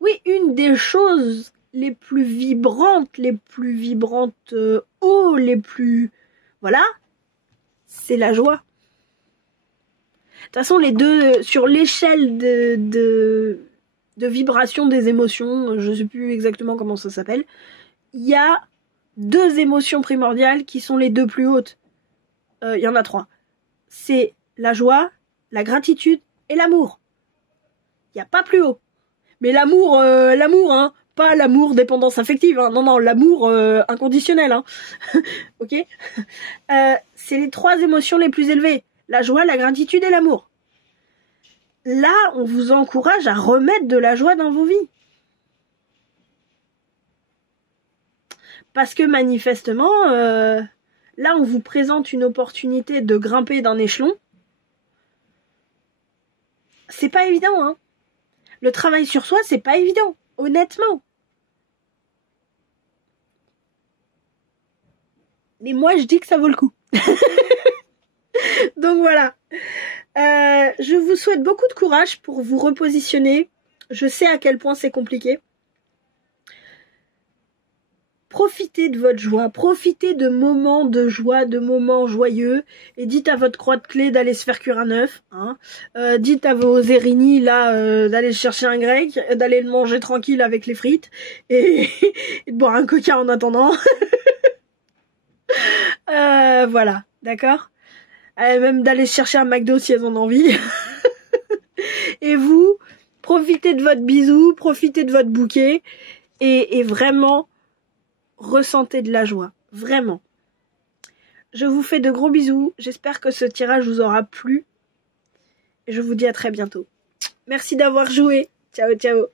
Oui, une des choses les plus vibrantes haut, les plus... Voilà, c'est la joie. De toute façon, les deux, sur l'échelle de de vibration des émotions, je sais plus exactement comment ça s'appelle. Il y a 2 émotions primordiales qui sont les 2 plus hautes. Il y en a 3. C'est la joie, la gratitude et l'amour. Il n'y a pas plus haut. Mais l'amour, hein, pas l'amour dépendance affective, hein. Non, l'amour inconditionnel, hein. Ok. C'est les 3 émotions les plus élevées. La joie, la gratitude et l'amour. Là, on vous encourage à remettre de la joie dans vos vies. Parce que manifestement, là, on vous présente une opportunité de grimper d'un échelon. C'est pas évident, hein. Le travail sur soi, c'est pas évident, honnêtement. Mais moi, je dis que ça vaut le coup. Donc voilà. Je vous souhaite beaucoup de courage pour vous repositionner. Je sais à quel point c'est compliqué. Profitez de votre joie, profitez de moments de joie, de moments joyeux, et dites à votre croix de clé d'aller se faire cuire un œuf, hein. Dites à vos Erini là d'aller chercher un grec, d'aller le manger tranquille avec les frites, et, et de boire un coca en attendant. Voilà, d'accord. Même d'aller chercher un McDo si elles en ont envie. Et vous, profitez de votre bisou, profitez de votre bouquet, et vraiment ressentez de la joie, vraiment. Je vous fais de gros bisous, j'espère que ce tirage vous aura plu, et je vous dis à très bientôt. Merci d'avoir joué, ciao ciao.